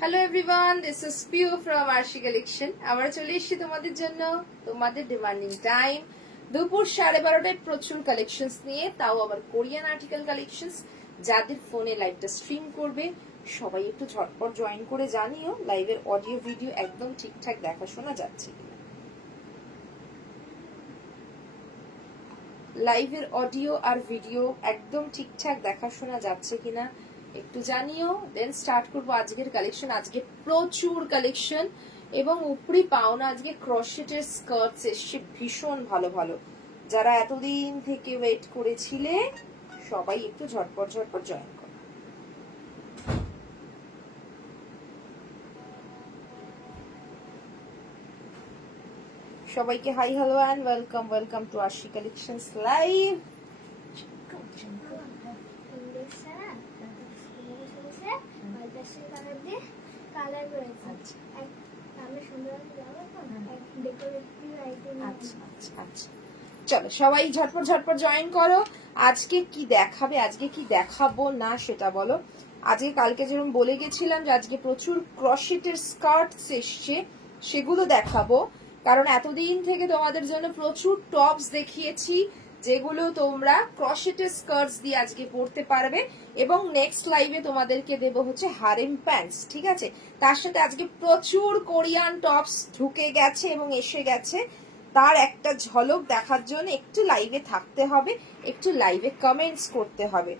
Hello everyone, this is Piu from Arshi collection. আমরা চলে এসেছি তোমাদের জন্য, তোমাদের ডিমান্ডিং টাইম দুপুর 12:30টায় প্রচুর কালেকশনস নিয়ে, তাও আবার কোরিয়ান আর্টিকেল কালেকশনস। যাদের ফোনে লাইভটা স্ট্রিম করবে সবাই একটু ঝটপট জয়েন করে জানিও লাইভের অডিও ভিডিও একদম ঠিকঠাক দেখাশোনা যাচ্ছে কিনা। লাইভের অডিও আর ভিডিও একদম ঠিকঠাক দেখাশোনা যাচ্ছে কিনা একটু জানিও, দেন স্টার্ট করবো আজকের কালেকশন। আজকে প্রচুর কালেকশন এবং উপরি পাওনা আজকে ক্রসেটের স্কার্টস এসছে ভীষণ ভালো ভালো। যারা এতদিন থেকে ওয়েট করেছিলে সবাই একটু ঝটপট ঝটপট জয়েন করো। সবাইকে hi hello and welcome welcome to Arshi collections live. চলো সবাই ঝটপট ঝটপট জয়েন করো। আজকে কি দেখাবে, আজকে কি দেখাবো না সেটা বলো। আজকে কালকে যেরকম বলে গেছিলাম যে আজকে প্রচুর ক্রসেটের স্কার্টস এসছে, সেগুলো দেখাবো। কারণ এতদিন থেকে তোমাদের জন্য প্রচুর টপস দেখিয়েছি যেগুলো তোমরা ক্রসেটের স্কার্টস দিয়ে আজকে পরতে পারবে। এবং নেক্সট লাইভে তোমাদেরকে দেব হচ্ছে হারেম প্যান্টস, ঠিক আছে। তার সাথে আজকে প্রচুর কোরিয়ান টপস ঢুকে গেছে এবং এসে গেছে, তার একটা ঝলক দেখার জন্য একটু লাইভে থাকতে হবে, একটু লাইভে কমেন্টস করতে হবে।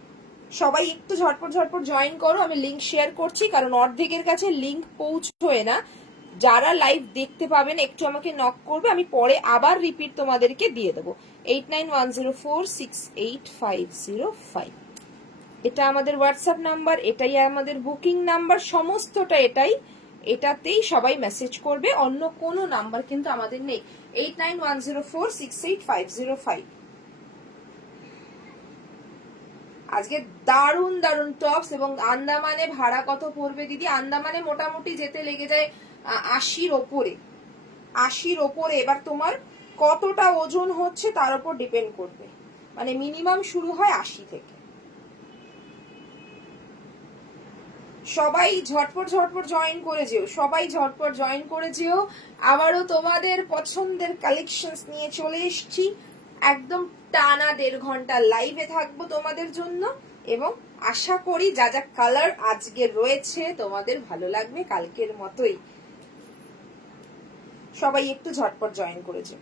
সবাই একটু ঝটপট ঝটপট জয়েন করো। আমি লিংক শেয়ার করছি কারণ অর্ধেকের কাছে লিংক পৌঁছয় না। যারা লাইভ দেখতে পাবেন একটু আমাকে নক করবে, আমি পরে আবার রিপিট তোমাদেরকে দিয়ে দেবো। 8910468505 এটা আমাদের হোয়াটসঅ্যাপ নাম্বার, এটাই আমাদের বুকিং নাম্বার, সমস্তটা এটাই। এটাতেই সবাই মেসেজ করবে, অন্য কোনো নাম্বার কিন্তু আমাদের নেই। 8910468505। আজকে দারুন দারুন টপস। এবং আন্দামানে ভাড়া কত পড়বে দিদি? আন্দামানে মোটামুটি যেতে লেগে যায় 80-র ওপরে। 80-র ওপরে। এবার তোমার কতটা ওজন হচ্ছে তার উপর ডিপেন্ড করবে, মানে মিনিমাম শুরু হয় 80 থেকে। সবাই ঝটপট ঝটপট জয়েন করে যেও, সবাই ঝটপট জয়েন করে যেও। আবারও তোমাদের পছন্দের কালেকশনস নিয়ে চলে এসেছি। একদম টানা 1.5 ঘন্টা লাইভে থাকবো তোমাদের জন্য, এবং আশা করি যা যা কালার আজকে রয়েছে তোমাদের ভালো লাগবে কালকের মতোই। সবাই একটু ঝটপট জয়েন করে যেও।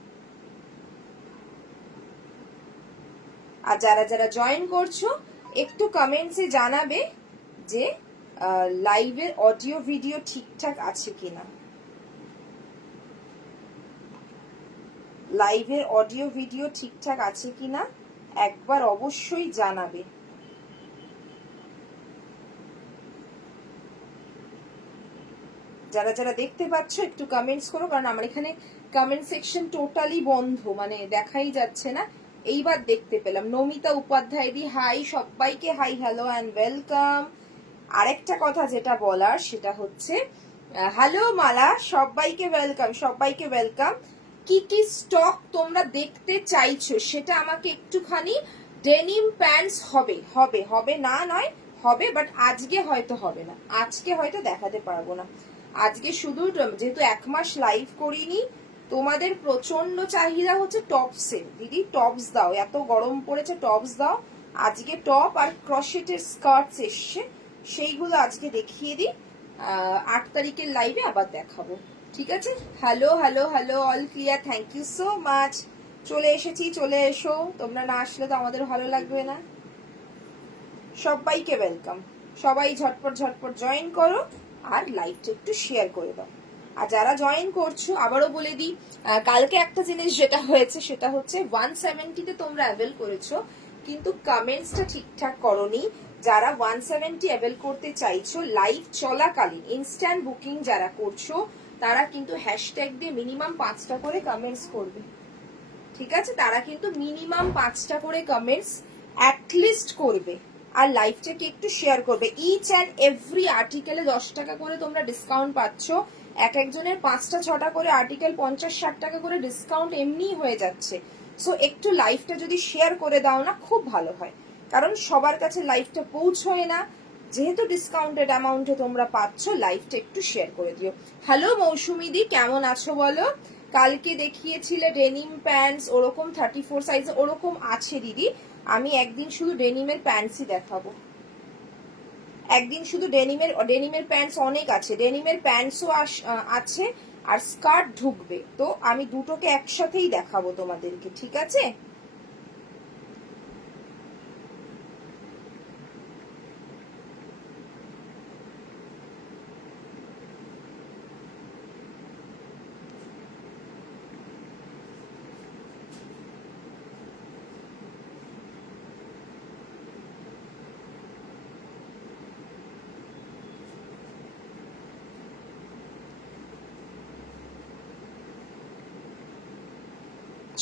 আর যারা যারা জয়েন করছো একটু কমেন্টসে জানাবে যে লাইভের অডিও ভিডিও ঠিকঠাক আছে কিনা। লাইভের অডিও ভিডিও ঠিকঠাক আছে কিনা একবার অবশ্যই জানাবে। যারা যারা দেখতে পাচ্ছ একটু কমেন্টস করো, কারণ আমার এখানে কমেন্ট সেকশন টোটালি বন্ধ, মানে দেখাই যাচ্ছে না। এইবার দেখতে পেলাম। নমিতা উপাধ্যায় দি হাই, সবাইকে হাই হ্যালো অ্যান্ড ওয়েলকাম। আরেকটা কথা যেটা বলার সেটা হচ্ছে হ্যালো মালা, সবাইকে ওয়েলকাম, সবাইকে ওয়েলকাম। কি কি স্টক তোমরা দেখতে চাইছো সেটা আমাকে একটুখানি। ডেনিম প্যান্টস হবে হবে হবে না নয়, হবে, বাট আজকে হয়তো হবে না, আজকে হয়তো দেখাতে পারবো না। আজকে শুধু যেহেতু 1 মাস লাইভ করিনি, তোমাদের প্রচন্ড চাহিদা হচ্ছে টপসের। দিদি টপস দাও, এত গরম পড়েছে টপস দাও। আজকে টপ আর ক্রসেটের স্কার্টস এসছে, সেইগুলো আজকে দেখিয়ে দিই। 8 তারিখের লাইভে আবার দেখাবো, ঠিক আছে। Hello hello hello, all clear, thank you so much. চলে এসেছি, চলে এসো, তোমরা না আসলে তো আমাদের ভালো লাগবে না। সবাইকে ওয়েলকাম, সবাই ঝটপট ঝটপট জয়েন করো আর লাইভটা একটু শেয়ার করে দাও। আর যারা জয়েন করছো আবারও বলে দিই, কালকে একটা জিনিস যেটা হয়েছে সেটা হচ্ছে 170-তে তোমরা অ্যাভেল করেছো কিন্তু কমেন্টসটা ঠিকঠাক করোনি। যারা 170 অ্যাভেল করতে চাইছো লাইভ চলাকালীন ইনস্ট্যান্ট বুকিং যারা করছো তারা কিন্তু হ্যাশট্যাগ দিয়ে মিনিমাম 5টা করে কমেন্টস করবে, ঠিক আছে। তারা কিন্তু মিনিমাম 5টা করে কমেন্টস অ্যাটলিস্ট করবে আর লাইভটাকে একটু শেয়ার করবে। ইচ অ্যান্ড এভরি আর্টিকেলে 10 টাকা করে তোমরা ডিসকাউন্ট পাচ্ছ। এক একজনের 5টা 6টা করে আর্টিকেল 50-60 টাকা করে ডিসকাউন্ট এমনিই হয়ে যাচ্ছে। সো একটু লাইভটা যদি শেয়ার করে দাও না খুব ভালো হয়, কারণ সবার কাছে লাইভটা পৌঁছয় না। যেহেতু ডিসকাউন্টেড অ্যামাউন্টে তোমরা পাচ্ছ, লাইভটা একটু শেয়ার করে দিও। হ্যালো মৌসুমি দি, কেমন আছো বলো? কালকে দেখিয়েছিলে ডেনিম প্যান্টস, ওরকম 34 সাইজ ওরকম আছে দিদি। আমি একদিন শুধু ডেনিমের প্যান্টসই দেখাবো, একদিন শুধু ডেনিমের প্যান্টস অনেক আছে, ডেনিমের প্যান্টসও আছে আর স্কার্ট ঢুকবে, তো আমি দুটোকে একসাথেই দেখাবো তোমাদেরকে, ঠিক আছে?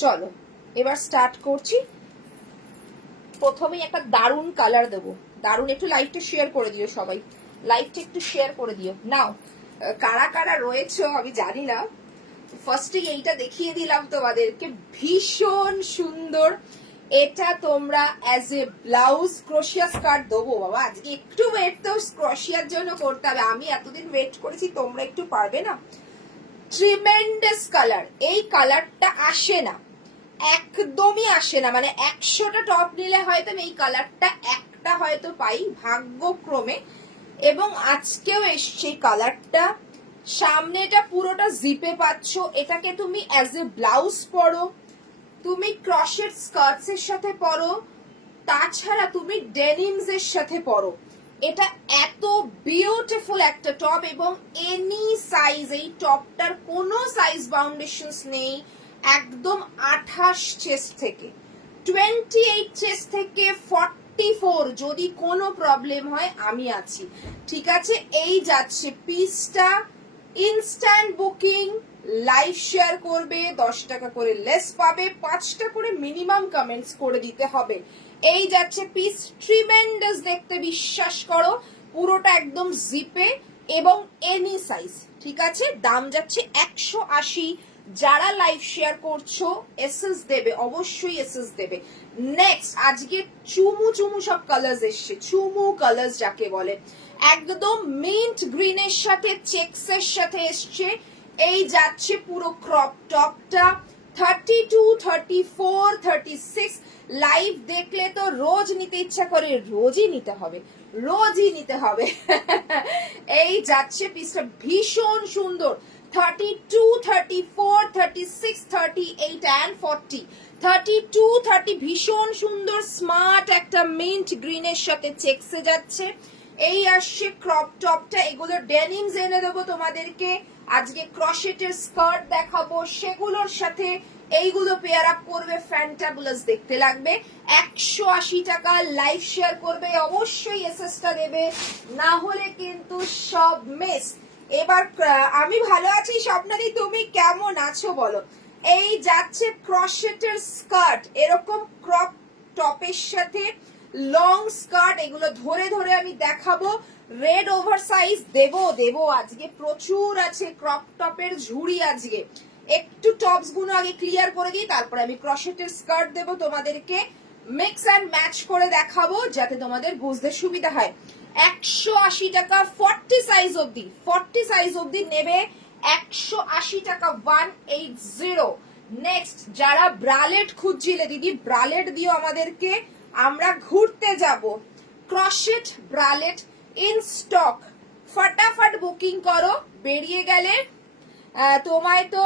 চলো এবার স্টার্ট করছি। প্রথমেই একটা দারুণ কালার দেবো, দারুণ। একটু লাইভটা শেয়ার করে দিও সবাই, লাইভটা একটু শেয়ার করে দিও। নাও কারা কারা রয়েছে আমি জানি না, ফার্স্টে এইটা দেখিয়ে দিলাম তোমাদেরকে, ভীষণ সুন্দর। এটা তোমরা অ্যাজ এ ব্লাউজ ক্রোশিয়া স্কার্ট দেবো। বাবা আজকে একটু ওয়েট তো ক্রোশিয়ার জন্য করতে হবে, আমি এতদিন ওয়েট করেছি, তোমরা একটু পারবে না? ট্রিমেন্ডাস কালার, এই কালারটা আসে না, একদমই আসে না, মানে 100টা টপ নিলে হয়তো আমি এই কালারটা একটা হয়তো পাই ভাগ্যক্রমে, এবং আজকেও এসছে কালারটা। সামনেটা পুরোটা জিপে পাচ্ছ, এটাকে তুমি অ্যাজ এ ব্লাউজ পরো, তুমি ক্রশেট স্কার্টস এর সাথে পরো, তাছাড়া তুমি ডেনিমস এর সাথে পরো। এটা এত বিউটিফুল একটা টপ, এবং এনি সাইজ, এই টপটার কোনো সাইজ বাউন্ডেশনস নেই, একদম 28 চেস্ট থেকে 28 চেস্ট থেকে 44, যদি কোনো প্রবলেম হয় আমি আছি, ঠিক আছে? এই যাচ্ছে পিসটা, ইনস্ট্যান্ট বুকিং, লাইভ শেয়ার করবে, 10 টাকা করে লেস পাবে, 5টা করে মিনিমাম কমেন্টস করে দিতে হবে। এই যাচ্ছে পিস, ট্রিমেন্ডাস দেখতে, বিশ্বাস করো, পুরোটা একদম জিপে এবং এনি সাইজ, ঠিক আছে? দাম যাচ্ছে 180। যারা লাইভ শেয়ার করছো এসএস দেবে, অবশ্যই এসএস দেবে। নেক্সট, আজকে চুমু চুমু সব কালার্স এসছে, চুমু কালার্স যাকে বলে, একদম মিন্ট গ্রিনের সাথে চেকসের সাথে এসছে। এই যাচ্ছে পুরো ক্রপ টপটা, 32, 34, 36। লাইভ দেখলে তো রোজ নিতে ইচ্ছা করে, রোজই নিতে হবে, রোজই নিতে হবে। এই যাচ্ছে পিসটা, ভীষণ সুন্দর, 32, 34, 36, 38 and 40, 32, 30, ভীষণ সুন্দর স্মার্ট একটা মিন্ট গ্রিনের সাথে চেকসে যাচ্ছে। এই আসছে ক্রপ টপটা, এগুলো ডেনিমস এনে দেবো তোমাদেরকে, আজকে ক্রশেটের স্কার্ট দেখাবো, সেগুলোর সাথে এইগুলো পেয়ার আপ করবে, ফ্যান্টাবুলাস দেখতে লাগবে। 180 টাকা, লাইভ শেয়ার করবে, অবশ্যই এসএসটা দেবে, না হলে কিন্তু সব মিস। এবার আমি ভালো আছি, স্বপ্নাদি তুমি কেমন আছো বলো? এই যাচ্ছে ক্রশেটের স্কার্ট, এরকম ক্রপ টপের সাথে লং স্কার্ট, এগুলো ধরে ধরে আমি দেখাবো। রেড ওভার সাইজ দেবো আজকে, প্রচুর আছে ক্রপ টপের ঝুড়ি আজকে। একটু টপস গুলো আগে ক্লিয়ার করে দিই, তারপরে আমি ক্রশেটের স্কার্ট দেবো তোমাদেরকে, মিক্স অ্যান্ড ম্যাচ করে দেখাবো যাতে তোমাদের বুঝতে সুবিধা হয়। 180 টাকা, 40 সাইজ অবধি, 40 সাইজ অবধি নেবে 180 টাকা, 180। নেক্সট, যারা ব্রালেট খুঁজছিলে দিদি, ব্রালেট দিও আমাদেরকে, আমরা ঘুরতে যাব, ক্রশেট ব্রালেট ইন স্টক, ফটাফট বুকিং করো, বেরিয়ে গেলে তোমায় তো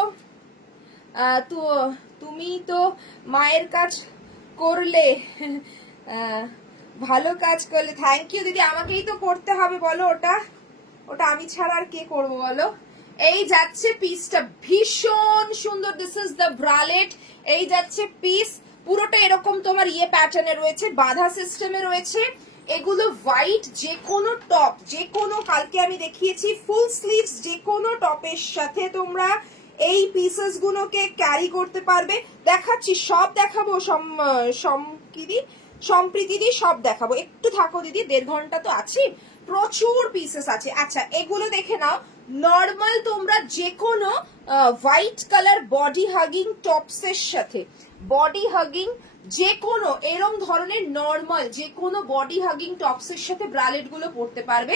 তুমি তো মায়ের কাজ করলে, ভালো কাজ করলে, থ্যাংক ইউ দিদি, আমাকেই তো করতে হবে বলো, ওটা ওটা আমি ছাড়া আর কে করবো বলো? এই যাচ্ছে পিসটা, ভীষণ সুন্দর, দিস ইজ দ্য ব্রালেট। এই যাচ্ছে পিস, পুরোটা এরকম তোমার ইয়ে প্যাটার্নে রয়েছে, বাঁধা সিস্টেমে রয়েছে। এগুলো হোয়াইট, যে কোনো টপ, যে কোনো, কালকে আমি দেখিয়েছি ফুল স্লিভস, যে কোনো টপের সাথে তোমরা এই পিসেস গুলোকে ক্যারি করতে পারবে। দেখাচ্ছি, সব দেখাবো, সম্প্রীতি দি সব দেখাবো, একটু থাকো দিদি, 1.5 ঘন্টা তো আছি, প্রচুর পিসেস আছে। আচ্ছা এগুলো দেখে নাও, নর্মাল তোমরা যে কোনো white colour body hugging tops এর সাথে, বডি হাগিং যে কোনো এরম ধরনের নর্মাল যে কোনো বডি হাগিং টপসের সাথে ব্রালেট গুলো পরতে পারবে।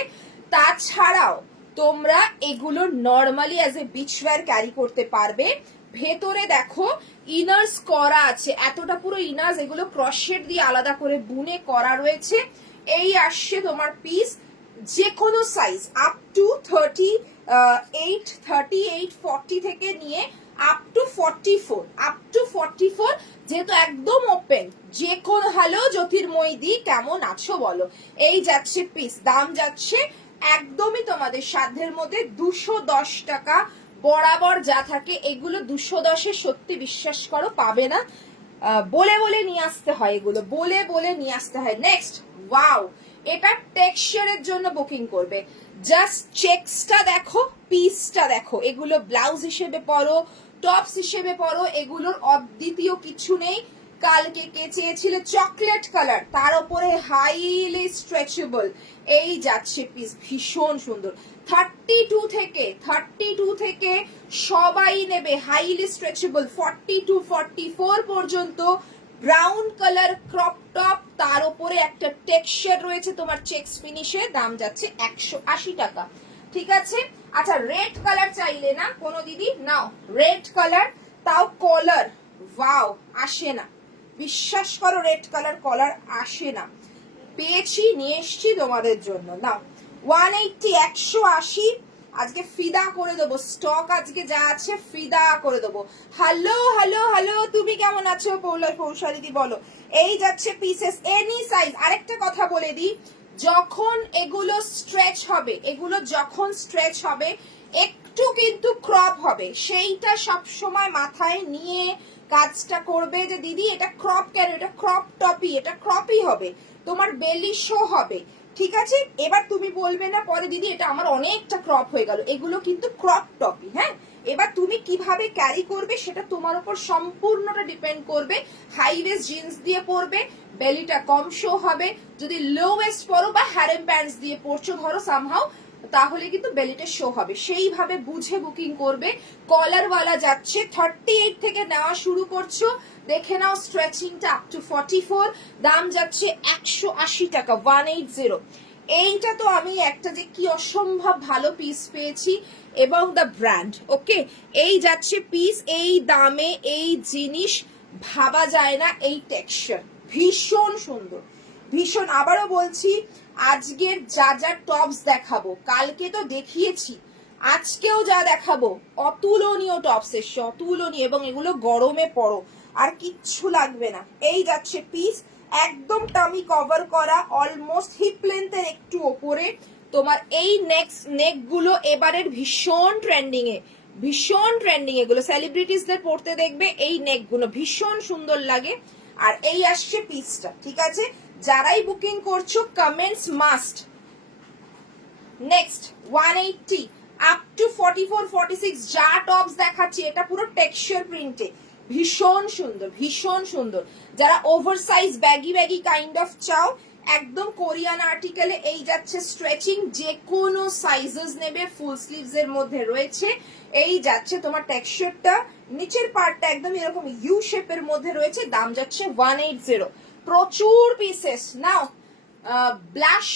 তাছাড়াও তোমরা এগুলো normally as a beach wear carry করতে পারবে। ভেতরে দেখো ইনার্স করা আছে, এতটা পুরো ইনার্স, এগুলো ক্রশেট দিয়ে আলাদা করে বুনে করা রয়েছে। এই আসছে তোমার পিস, যে কোনো সাইজ আপ টু 38 থেকে নিয়ে আপ টু 44, যেহেতু একদম ওপেন। যে কোন হ্যালো জ্যোতির্ময়ী কেমন আছো বলো। এই যাচ্ছে পিস, দাম যাচ্ছে একদমই তোমাদের সাধ্যের মধ্যে 210 টাকা। বরাবর যা থাকে এগুলো 210-এ সত্যি বিশ্বাস করো পাবে না। বলে বলে নিয়ে আসতে হয়, এগুলো বলে বলে নিয়ে আসতে হয়। নেক্সট, ওয়াও, এটা টেক্সচারের জন্য বুকিং করবে। জাস্ট চেকসটা দেখো, পিসটা দেখো, এগুলো ব্লাউজ হিসেবে পরো, টপস হিসেবে পরো, এগুলোর অদ্বিতীয় কিছু নেই। কালকে কে চেয়েছিলে চকলেট কালার, তার উপরে হাইলি স্ট্রেচেবল, এই যাচ্ছে পিস, ভীষণ সুন্দর। 32 থেকে সবাই নেবে, হাইলি স্ট্রেচেবল। 42-44 পর্যন্ত ব্রাউন কালার ক্রপ টপ, তার উপরে একটা টেক্সচার রয়েছে তোমার চেক্স ফিনিশে, দাম যাচ্ছে 180 টাকা। ঠিক আছে। আচ্ছা, রেড কালার চাইলে না কোনো দিদি, নাও রেড কালার, তাও কলার, ওয়াও, আসে না, বিশ্বাস করো রেড কালার কলার আসে না। পেয়েছি, নিয়ে এসছি তোমাদের জন্য। নাও 180, 180, আজকে ফিদা করে দেবো, স্টক আজকে যা আছে ফিদা করে দেবো। হ্যালো হ্যালো হ্যালো, তুমি কেমন আছো পৌশালিদি বলো। এই যাচ্ছে পিসেস, এনি সাইজ। আরেকটা কথা বলে দিই, যখন এগুলো স্ট্রেচ হবে, এগুলো যখন স্ট্রেচ হবে একটু কিন্তু ক্রপ হবে, সেইটা সব সময় মাথায় নিয়ে কাজটা করবে যে দিদি এটা ক্রপ কেন, এটা ক্রপ টপই, এটা ক্রপই হবে, তোমার বেলি শো হবে। ঠিক আছে, এবার তুমি বলবে না পরে দিদি এটা আমার অনেকটা ক্রপ হয়ে গেল, এগুলো কিন্তু ক্রপ টপই। হ্যাঁ, এবার তুমি কিভাবে ক্যারি করবে সেটা তোমার উপর সম্পূর্ণটা ডিপেন্ড করবে। হাই ওয়েস্ট জিন্স দিয়ে পরবে, বেলিটা কম শো হবে। যদি লো ওয়েস্ট পরো বা হ্যারেম প্যান্টস দিয়ে পরছো ধরো সামহাও, তাহলে কিন্তু বেলিটা শো হবে, সেইভাবে বুঝে বুকিং করবে। কলারওয়ালা যাচ্ছে 38 থেকে নেওয়া শুরু করছো, দেখে নাও স্ট্রেচিংটা আপ টু 44, দাম যাচ্ছে 180 টাকা, 180। এইটা তো আমি একটা যে কি অসম্ভব ভালো পিস পেয়েছি, এবং দ্য ব্র্যান্ড, ওকে। এই যাচ্ছে পিস, এই দামে এই জিনিস ভাবা যায় না, এই টেক্সচার ভীষণ সুন্দর, ভীষণ। আবারও বলছি, আজকের যা যা টপস দেখাবো, কালকে তো দেখিয়েছি, আজকেও যা দেখাবো অতুলনীয় টপস এসছে, অতুলনীয়, এবং এগুলো গরমে পরো আর কিচ্ছু লাগবে না। এই যাচ্ছে পিস, একদম টামি কভার করা, অলমোস্ট হিপ লেন্থের একটু ওপরে। তোমার এই নেক গুলো এবারের ভীষণ ট্রেন্ডিং এ, ভীষণ ট্রেন্ডিং, এগুলো সেলিব্রিটিসদের পড়তে দেখবে, এই নেক গুলো ভীষণ সুন্দর লাগে। আর এই আসছে পিসটা, ঠিক আছে। যারাই বুকিং করছো comments must. Next 180 up to 44-46, যা টপস দেখাচ্ছি এটা পুরো টেক্সচার প্রিন্টে, ভীষণ সুন্দর, ভীষণ সুন্দর। যারা over size baggy baggy kind of চাও, একদম কোরিয়ান আর্টিকেলে এই যাচ্ছে স্ট্রেচিং, যে কোনো সাইজেস নেবে, ফুল স্লিভস এর মধ্যে রয়েছে। এই যাচ্ছে তোমার টেক্সচারটা, নিচের পার্টটা একদম এরকম ইউ শেপের মধ্যে রয়েছে, দাম যাচ্ছে 180। প্রচুর পিসেস। নাও ব্লাশ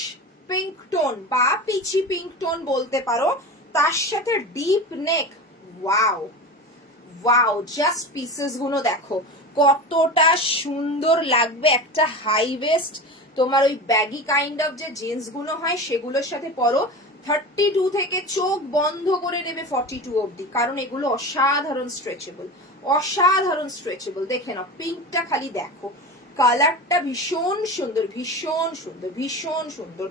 পিঙ্ক টোন বা পিচি পিঙ্ক টোন বলতে পারো, তার সাথে deep neck, wow wow, just pieces গুলো দেখো কতটা সুন্দর লাগবে। একটা হাই ওয়েস্ট তোমার ওই ব্যাগি কাইন্ড অফ যে জিন্স গুলো হয় সেগুলোর সাথে পরো। 32 থেকে চোখ বন্ধ করে নেবে 42 অবধি, কারণ এগুলো অসাধারণ স্ট্রেচেবল, অসাধারণ স্ট্রেচেবল। দেখে নাও পিঙ্কটা খালি দেখো, কালারটা ভীষণ সুন্দর, ভীষণ সুন্দর, ভীষণ সুন্দর।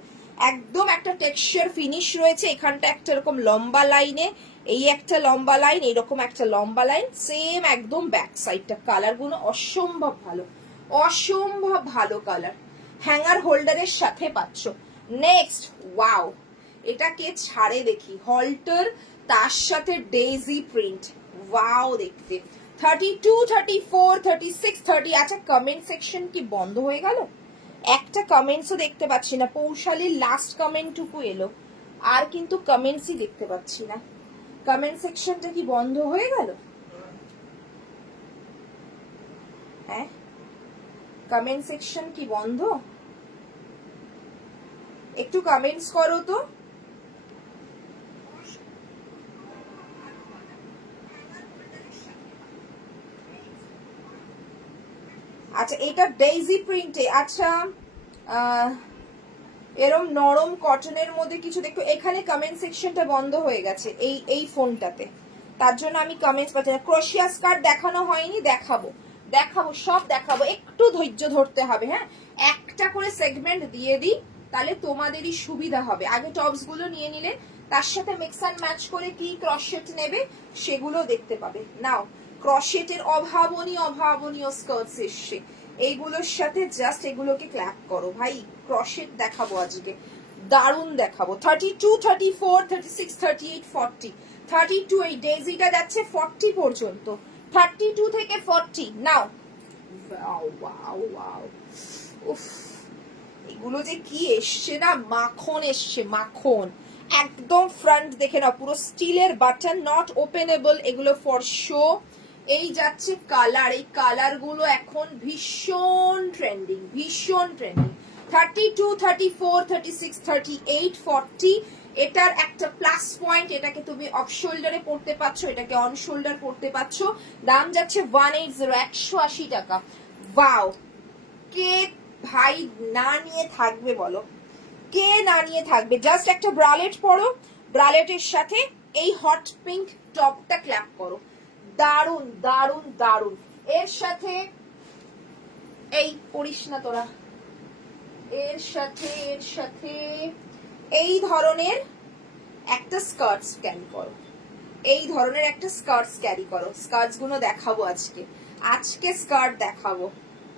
একদম একটা টেক্সচার ফিনিশ রয়েছে, এখানটা একটা এরকম লম্বা লাইনে, এই একটা লম্বা লাইন, এইরকম একটা লম্বা লাইন, সেম একদম ব্যাক সাইডটা। কালার গুলো অসম্ভব ভালো, অসম্ভব ভালো কালার, হ্যাঙ্গার হোল্ডারের সাথে পাচ্ছ। নেক্সট, ওয়াও, এটা কে ছাড়ে দেখি, হল্টার তার সাথে ডেইজি প্রিন্ট, ওয়াও দেখতে। 32, 34, 36, 30। আচ্ছা, কমেন্ট সেকশন কি বন্ধ হয়ে গেল? একটা কমেন্টসও দেখতে পাচ্ছি না, পৌশালীর লাস্ট কমেন্টটুকু এলো, আর কিন্তু কমেন্টসই দেখতে পাচ্ছি না। কমেন্ট সেকশনটা কি বন্ধ হয়ে গেল? হ্যাঁ, কমেন্ট সেকশন কি বন্ধ? একটু কমেন্টস করো তো। আচ্ছা এটা ডেইজি প্রিন্টে। আচ্ছা এরম নরম কটনের মধ্যে কিছু দেখো। এখানে কমেন্ট সেকশনটা বন্ধ হয়ে গেছে এই ফোনটাতে, তার জন্য আমি কমেন্টস পাচ্ছি না। ক্রোশিয়া স্কার্ট দেখানো হয়নি, দেখাবো দেখাবো সব দেখাবো, একটু ধৈর্য ধরতে হবে। হ্যাঁ একটা করে সেগমেন্ট দিয়ে দিই, তাহলে তোমাদেরই সুবিধা হবে। আগে টপস গুলো নিয়ে নিলে তার সাথে মিক্স অ্যান্ড ম্যাচ করে কি ক্রসেট নেবে সেগুলো দেখতে পাবে। নাও ক্রসেটের অভাবনীয় স্কার্টস এসছে, এইগুলোর সাথে জাস্ট এগুলোকে ক্ল্যাপ করো ভাই। ক্রসেট দেখাবো আজকে, দারুণ দেখাবো। 32, 34, 36, 38, 40, 32 এই ডেজিটা যাচ্ছে 40 পর্যন্ত, 32 থেকে 40। নাও ওয়াও ওয়াও ওয়াও, উফ এগুলো যে কি এসছে না, মাখন এসছে মাখন। একদম ফ্রন্ট দেখে নাও, পুরো স্টিলের বাটন, নট ওপেনেবল, এগুলো ফর শো। এই যাচ্ছে কালার, এই কালার গুলো এখন ভীষণ ট্রেন্ডিং, ভীষণ ট্রেন্ডিং। 32, 34, 36, 38, 40। এটার একটা প্লাস পয়েন্ট, এটাকে তুমি অফ শোল্ডারে পড়তে পারছো, এটাকে অন শোল্ডার পড়তে পারছো। দাম যাচ্ছে 180, 180 টাকা। ওয়াও, কে ভাই না নিয়ে থাকবে বলো, কে না নিয়ে থাকবে? জাস্ট একটা ব্রালেট পরো, ব্রালেটের সাথে এই হট পিঙ্ক টপটা ক্ল্যাপ করো, দারুন দারুন দারুন। এর সাথে এই পড়িস না তোরা, এর সাথে এই ধরনের একটা স্কার্টস ক্যারি করো, এই ধরনের একটা স্কার্টস ক্যারি করো। স্কার্টস গুলো দেখাবো আজকে, আজকে স্কার্ট দেখাবো,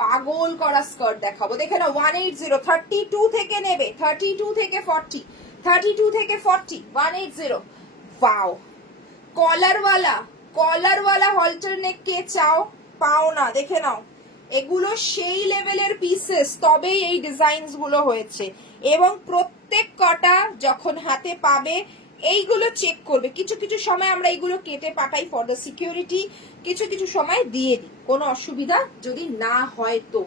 পাগল করা স্কার্ট দেখাবো। দেখে না 180, 32 থেকে নেবে, 32 থেকে 40, 32 থেকে 40, 180। ওয়াও, কলারওয়ালা হলটার নেক কে চাও? পাও না, দেখে নাও এগুলো সেই লেভেলের পিসেস, তবেই এই ডিজাইনস গুলো হয়েছে। এবং প্রত্যেক কটা যখন হাতে পাবে এইগুলো চেক করবে। কিছু কিছু সময় আমরা এইগুলো কেটে পাঠাই ফর দ্য সিকিউরিটি, কিছু কিছু সময় দিয়ে দিই, কোনো অসুবিধা যদি না হয় তো।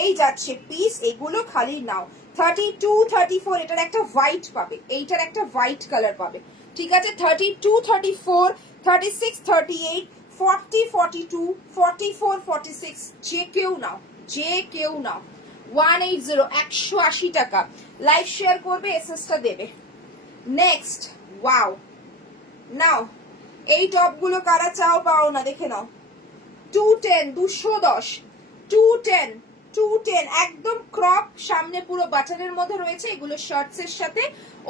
এই যাচ্ছে পিস, এগুলো খালি নাও। 32, 34 এটার একটা হোয়াইট পাবে, এইটার একটা হোয়াইট কালার পাবে, ঠিক আছে? 32, 34, 36, 38, 40, 42, 44, 46, যে কেউ নাও, যে কেউ নাও। 180, 180 টাকা। লাইভ শেয়ার করবে, এসএসটা দেবে। নেক্সট, ওয়াও, নাও এই টপ গুলো কারা চাও পাও না, দেখে নাও। 210, 210, 210, 210 একদম ক্রপ, সামনে পুরো বাটনের মধ্যে রয়েছে। এগুলো শার্টস এর সাথে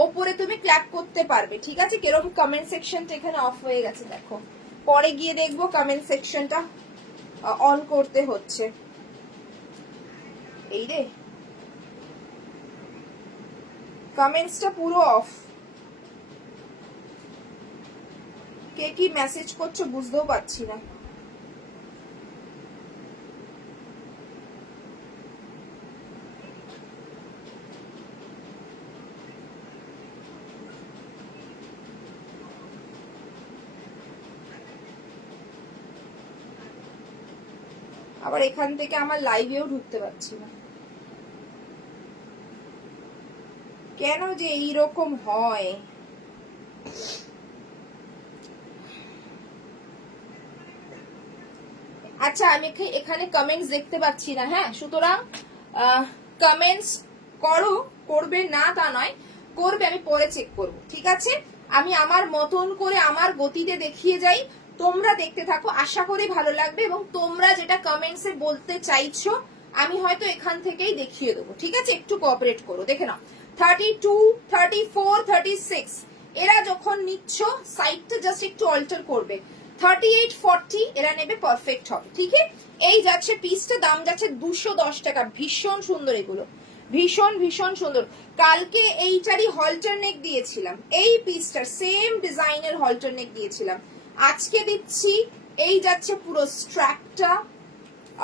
ওপরে তুমি ক্ল্যাপ করতে পারবে, ঠিক আছে? কিরকম কমেন্ট সেকশনটা এখানে অফ হয়ে গেছে দেখো, পরে গিয়ে দেখবো কমেন্ট সেকশনটা অন করতে হচ্ছে। এই রে, কমেন্টসটা পুরো অফ। কে কি মেসেজ করছো বুঝতেও পারছি না। আবার এখান থেকে আমার লাইভেও ঢুকতে পারছি না, কেন যে এইরকম হয়। আচ্ছা আমি এখানে কমেন্টস দেখতে পাচ্ছি না, হ্যাঁ, সুতরাং কমেন্টস করো, করবে না তা নয়, করবে, আমি পরে চেক করব, ঠিক আছে? আমি আমার মতন করে আমার গতিতে দেখিয়ে যাই, তোমরা দেখতে থাকো, আশা করি ভালো লাগবে। এবং তোমরা যেটা কমেন্টসে বলতে চাইছো আমি হয়তো এখান থেকেই দেখিয়ে দেবো, ঠিক আছে? একটু কোঅপারেট করো। দেখে নাও 32, 34, 36 এরা যখন নিচ্ছ সাইডটা জাস্ট একটু অল্টার করবে। 38, 40 এরা নেবে, পারফেক্ট হবে, ঠিক আছে? এই যাচ্ছে পিসটা, দাম যাচ্ছে 210 টাকা। ভীষণ সুন্দর এগুলো, ভীষণ ভীষণ সুন্দর। কালকে এইটারই হলটার নেক দিয়েছিলাম, এই পিসটার সেম ডিজাইনের হলটার নেক দিয়েছিলাম। আজকে দিচ্ছি এই যাচ্ছে পুরো স্ট্র্যাপটা,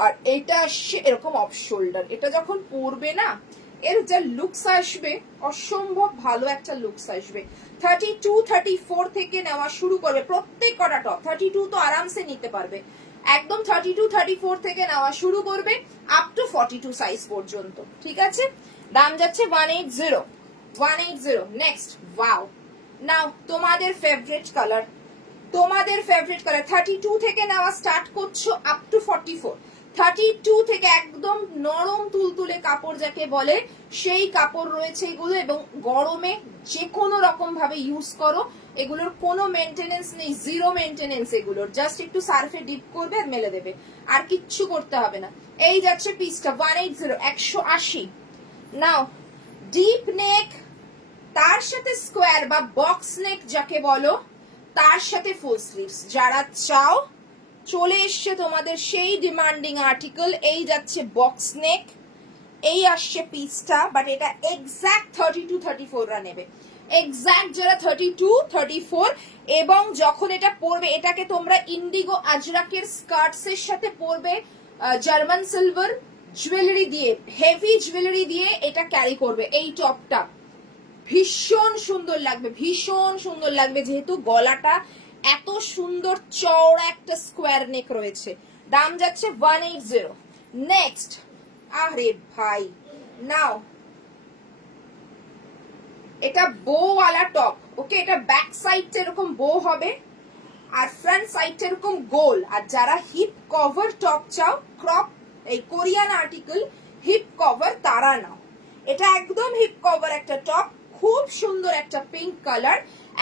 আর এটা আসছে এরকম অফ শোল্ডার। এটা যখন পরবে না এর যা লুকস আসবে, অসম্ভব ভালো একটা লুকস আসবে। 32, 34 থেকে নেওয়া শুরু করবে প্রত্যেক কটা টপ। 32 তো আরামসে নিতে পারবে, একদম 32 34 থেকে নেওয়া শুরু করবে আপ টু 42 সাইজ পর্যন্ত, ঠিক আছে? দাম যাচ্ছে 180 180। নেক্সট, ওয়াও, নাও তোমাদের ফেভারিট কালার, 32 থেকে নেওয়া স্টার্ট করছো আপ টু 44। 32 থেকে একদম নরম তুলতুলে কাপড় যাকে বলে সেই কাপড় রয়েছে এগুলো, এবং গরমে যে কোনো রকম ভাবে ইউজ করো, এগুলোর কোনো মেনটেনেন্স নেই, জিরো মেনটেনেন্স এগুলোর, জাস্ট একটু সার্ফে ডিপ করবে আর মেলে দেবে, আর কিচ্ছু করতে হবে না। এই যাচ্ছে পিসটা 180 180। নাও ডিপ নেক, তার সাথে স্কোয়ার বা বক্স নেক যাকে বলো, তার সাথে ফুল স্লিভস যারা চাও, চলে এসছে তোমাদের সেই ডিমান্ডিং আর্টিকেল। এই যাচ্ছে বক্স নেক, এই আসছে পিসটা, বাট এটা এক্সাক্ট 32 34 রা নেবে, এক্সাক্ট যারা 32 34। এবং যখন এটা পরবে, এটাকে তোমরা ইন্ডিগো আজরাকের স্কার্টস এর সাথে পরবে, জার্মান সিলভার জুয়েলারি দিয়ে, হেভি জুয়েলারি দিয়ে এটা ক্যারি করবে। এই টপটা ভীষণ সুন্দর লাগবে, ভীষণ সুন্দর লাগবে, যেহেতু গলাটা এত সুন্দর চওড়া একটা স্কোয়ার নেক রয়েছে। দাম যাচ্ছে 180। নেক্সট, আরে ভাই, নাও এটা বো-ওয়ালা টপ, ওকে? এটা ব্যাক সাইডটা এরকম বো হবে আর ফ্রন্ট সাইডটা এরকম গোল। আর যারা হিপ কভার টপ চাও, ক্রপ, এই কোরিয়ান আর্টিকেল হিপ কভার, তারা নাও। এটা একদম হিপ কভার একটা টপ, খুব সুন্দর একটা পিঙ্ক কালার,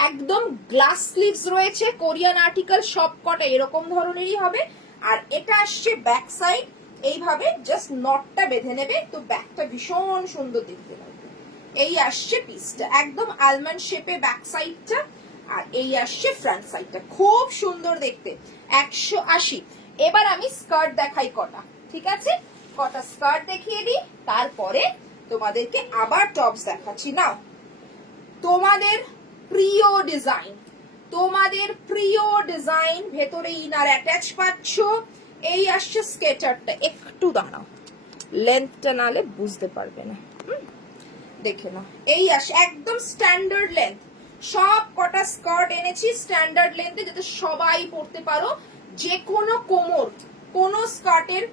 একদম গ্লাস স্লিভস রয়েছে, কোরিয়ান আর্টিকেল সব কটা এরকম ধরনেরই হবে। আর এটা আসছে ব্যাক সাইড, এইভাবে জাস্ট নটটা বেঁধে নেবে, তো ব্যাকটা ভীষণ সুন্দর দেখতে লাগবে। এই আসছে পিসটা, একদম আলমন্ড শেপে ব্যাক সাইডটা, আর এই আসছে ফ্রন্ট সাইডটা, খুব সুন্দর দেখতে। 180। এবার আমি স্কার্ট দেখাই কটা, ঠিক আছে? কটা স্কার্ট দেখিয়ে দিই, তারপরে তোমাদেরকে আবার টপস দেখাচ্ছি। নাও তোমাদের প্রিয় ডিজাইন, তোমাদের প্রিয় ডিজাইন, ভেতরে ইনার অ্যাটাচ পাচ্ছ। এই আসছে স্কেটারটা, একটু দাঁড়াও, লেন্থটা নালে বুঝতে পারবে না, দেখে নাও। এই আসে একদম স্ট্যান্ডার্ড লেন্থ, সব কটা স্কার্ট এনেছি স্ট্যান্ডার্ড লেন্থে, যাতে সবাই পরতে পারো, যে কোনো কোমর, কোনো স্কার্টের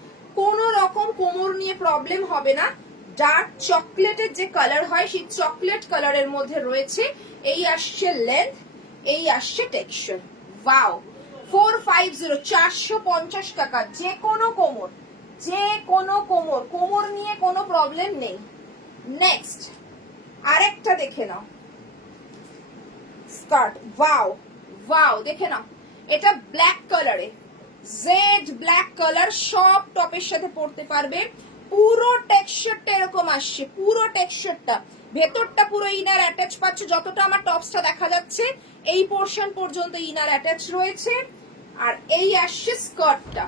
কোনো রকম কোমর নিয়ে প্রবলেম হবে না। ডার্ক চকলেটের যে কালার হয়, সেই চকলেট কালারের মধ্যে রয়েছে। এই আসছে লেন্থ, এই আসছে টেক্সচার। ওয়াও, 450, 450 টাকা, যে কোনো কোমর, যে কোনো কোমর, কোমর নিয়ে কোনো প্রবলেম নেই। নেক্সট আরেকটা দেখে নাও স্কার্ট, ওয়াও ওয়াও, দেখে নাও, এটা ব্ল্যাক কালারে, জেড ব্ল্যাক কালার, সব টপের সাথে পরতে পারবে। পুরো টেক্সচারটা এরকম আসছে, পুরো টেক্সচারটা, ভেতরটা পুরো ইনার অ্যাটাচ পাচ্ছ, যতটা আমার টপসটা দেখা যাচ্ছে এই পোর্শন পর্যন্ত ইনার অ্যাটাচ রয়েছে। আর এই আসছে স্কার্টটা,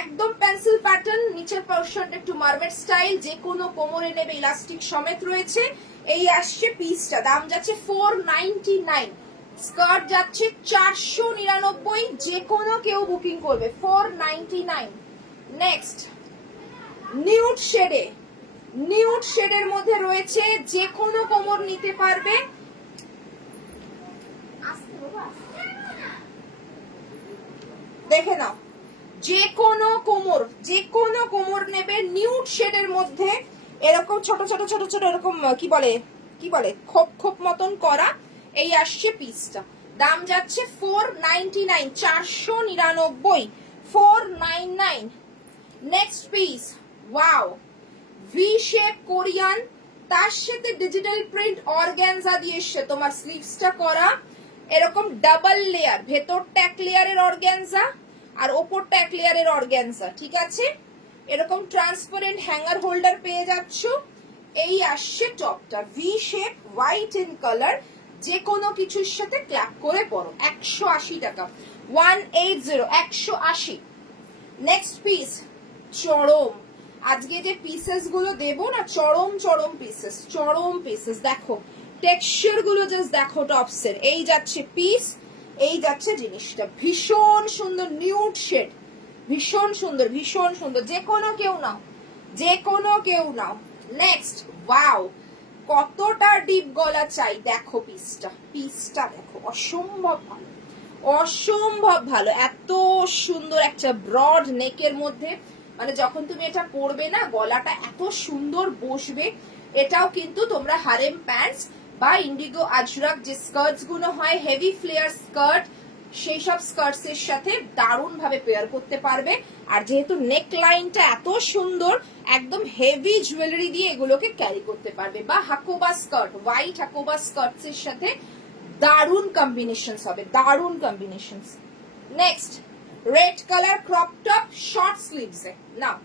একদম পেন্সিল প্যাটার্ন, নিচের পোর্শনটা একটু মার্মেড স্টাইল, যে কোনো কোমরে নেবে, ইলাস্টিক সমেত রয়েছে। এই আসছে পিসটা, দাম যাচ্ছে 499, স্কার্ট যাচ্ছে 499, যে কোনো কেউ বুকিং করবে 499। নেক্সট নিউড শেডে, নিউড শেডের মধ্যে রয়েছে, যে কোনো কোমর নিতে পারবে। দেখে নাও, যে কোনো কোমর, যে কোনো কোমর নেবে, নিউড শেডের মধ্যে এরকম ছোট ছোট ছোট ছোট এরকম কি বলে, কি বলে, খোপ খোপ মতন করা। এই আসছে পিসটা, দাম যাচ্ছে 499, 499, 499। Next piece, wow, V shape Korean, তার সাথে ডিজিটাল প্রিন্ট অর্গানজা দিয়ে এসছে, তোমার স্লিভসটা করা এরকম ডাবল লেয়ার, ভেতরটা এক লেয়ারের অর্গানজা আর ওপরটা এক লেয়ারের অর্গানজা, ঠিক আছে? এরকম ট্রান্সপারেন্ট হ্যাঙ্গার হোল্ডার পেয়ে যাচ্ছ। এই আসছে টপটা, V shape, white in colour, যে কোনো কিছুর সাথে ক্ল্যাপ করে পরো। 180 টাকা, 180, 180। নেক্সট পিস, চরম, আজকে যে পিসেস গুলো দেবো না, চরম চরম পিসেস, চরম পিসেস। দেখো টেক্সচার গুলো জাস্ট দেখো টপসের। এই যাচ্ছে পিস, এই যাচ্ছে জিনিসটা, ভীষণ সুন্দর নিউড শেড, ভীষণ সুন্দর, ভীষণ সুন্দর, যে কোনো কেউ নাও, যে কোনো কেউ নাও। নেক্সট, ওয়াও, কতটা ডিপ গলা চাই, দেখো পিসটা, পিসটা দেখো, অসম্ভব ভালো, অসম্ভব ভালো, এত সুন্দর একটা ব্রড নেকের মধ্যে, মানে যখন তুমি এটা পরবে না গলাটা এত সুন্দর বসবে। এটাও কিন্তু তোমরা হারেম প্যান্টস বা ইন্ডিগো আজরাক যে স্কার্টস গুলো হয় হেভি ফ্লেয়ার স্কার্ট, সেই সব স্কার্টস এর সাথে দারুণ ভাবে পেয়ার করতে পারবে। আর যেহেতু নেক লাইনটা এত সুন্দর, একদম হেভি জুয়েলারি দিয়ে এগুলোকে ক্যারি করতে পারবে। বা hakoba skirt, white hakoba skirts এর সাথে দারুণ কম্বিনেশনস হবে, দারুণ combinations. Next red colour crop top short sleeves এ নাও,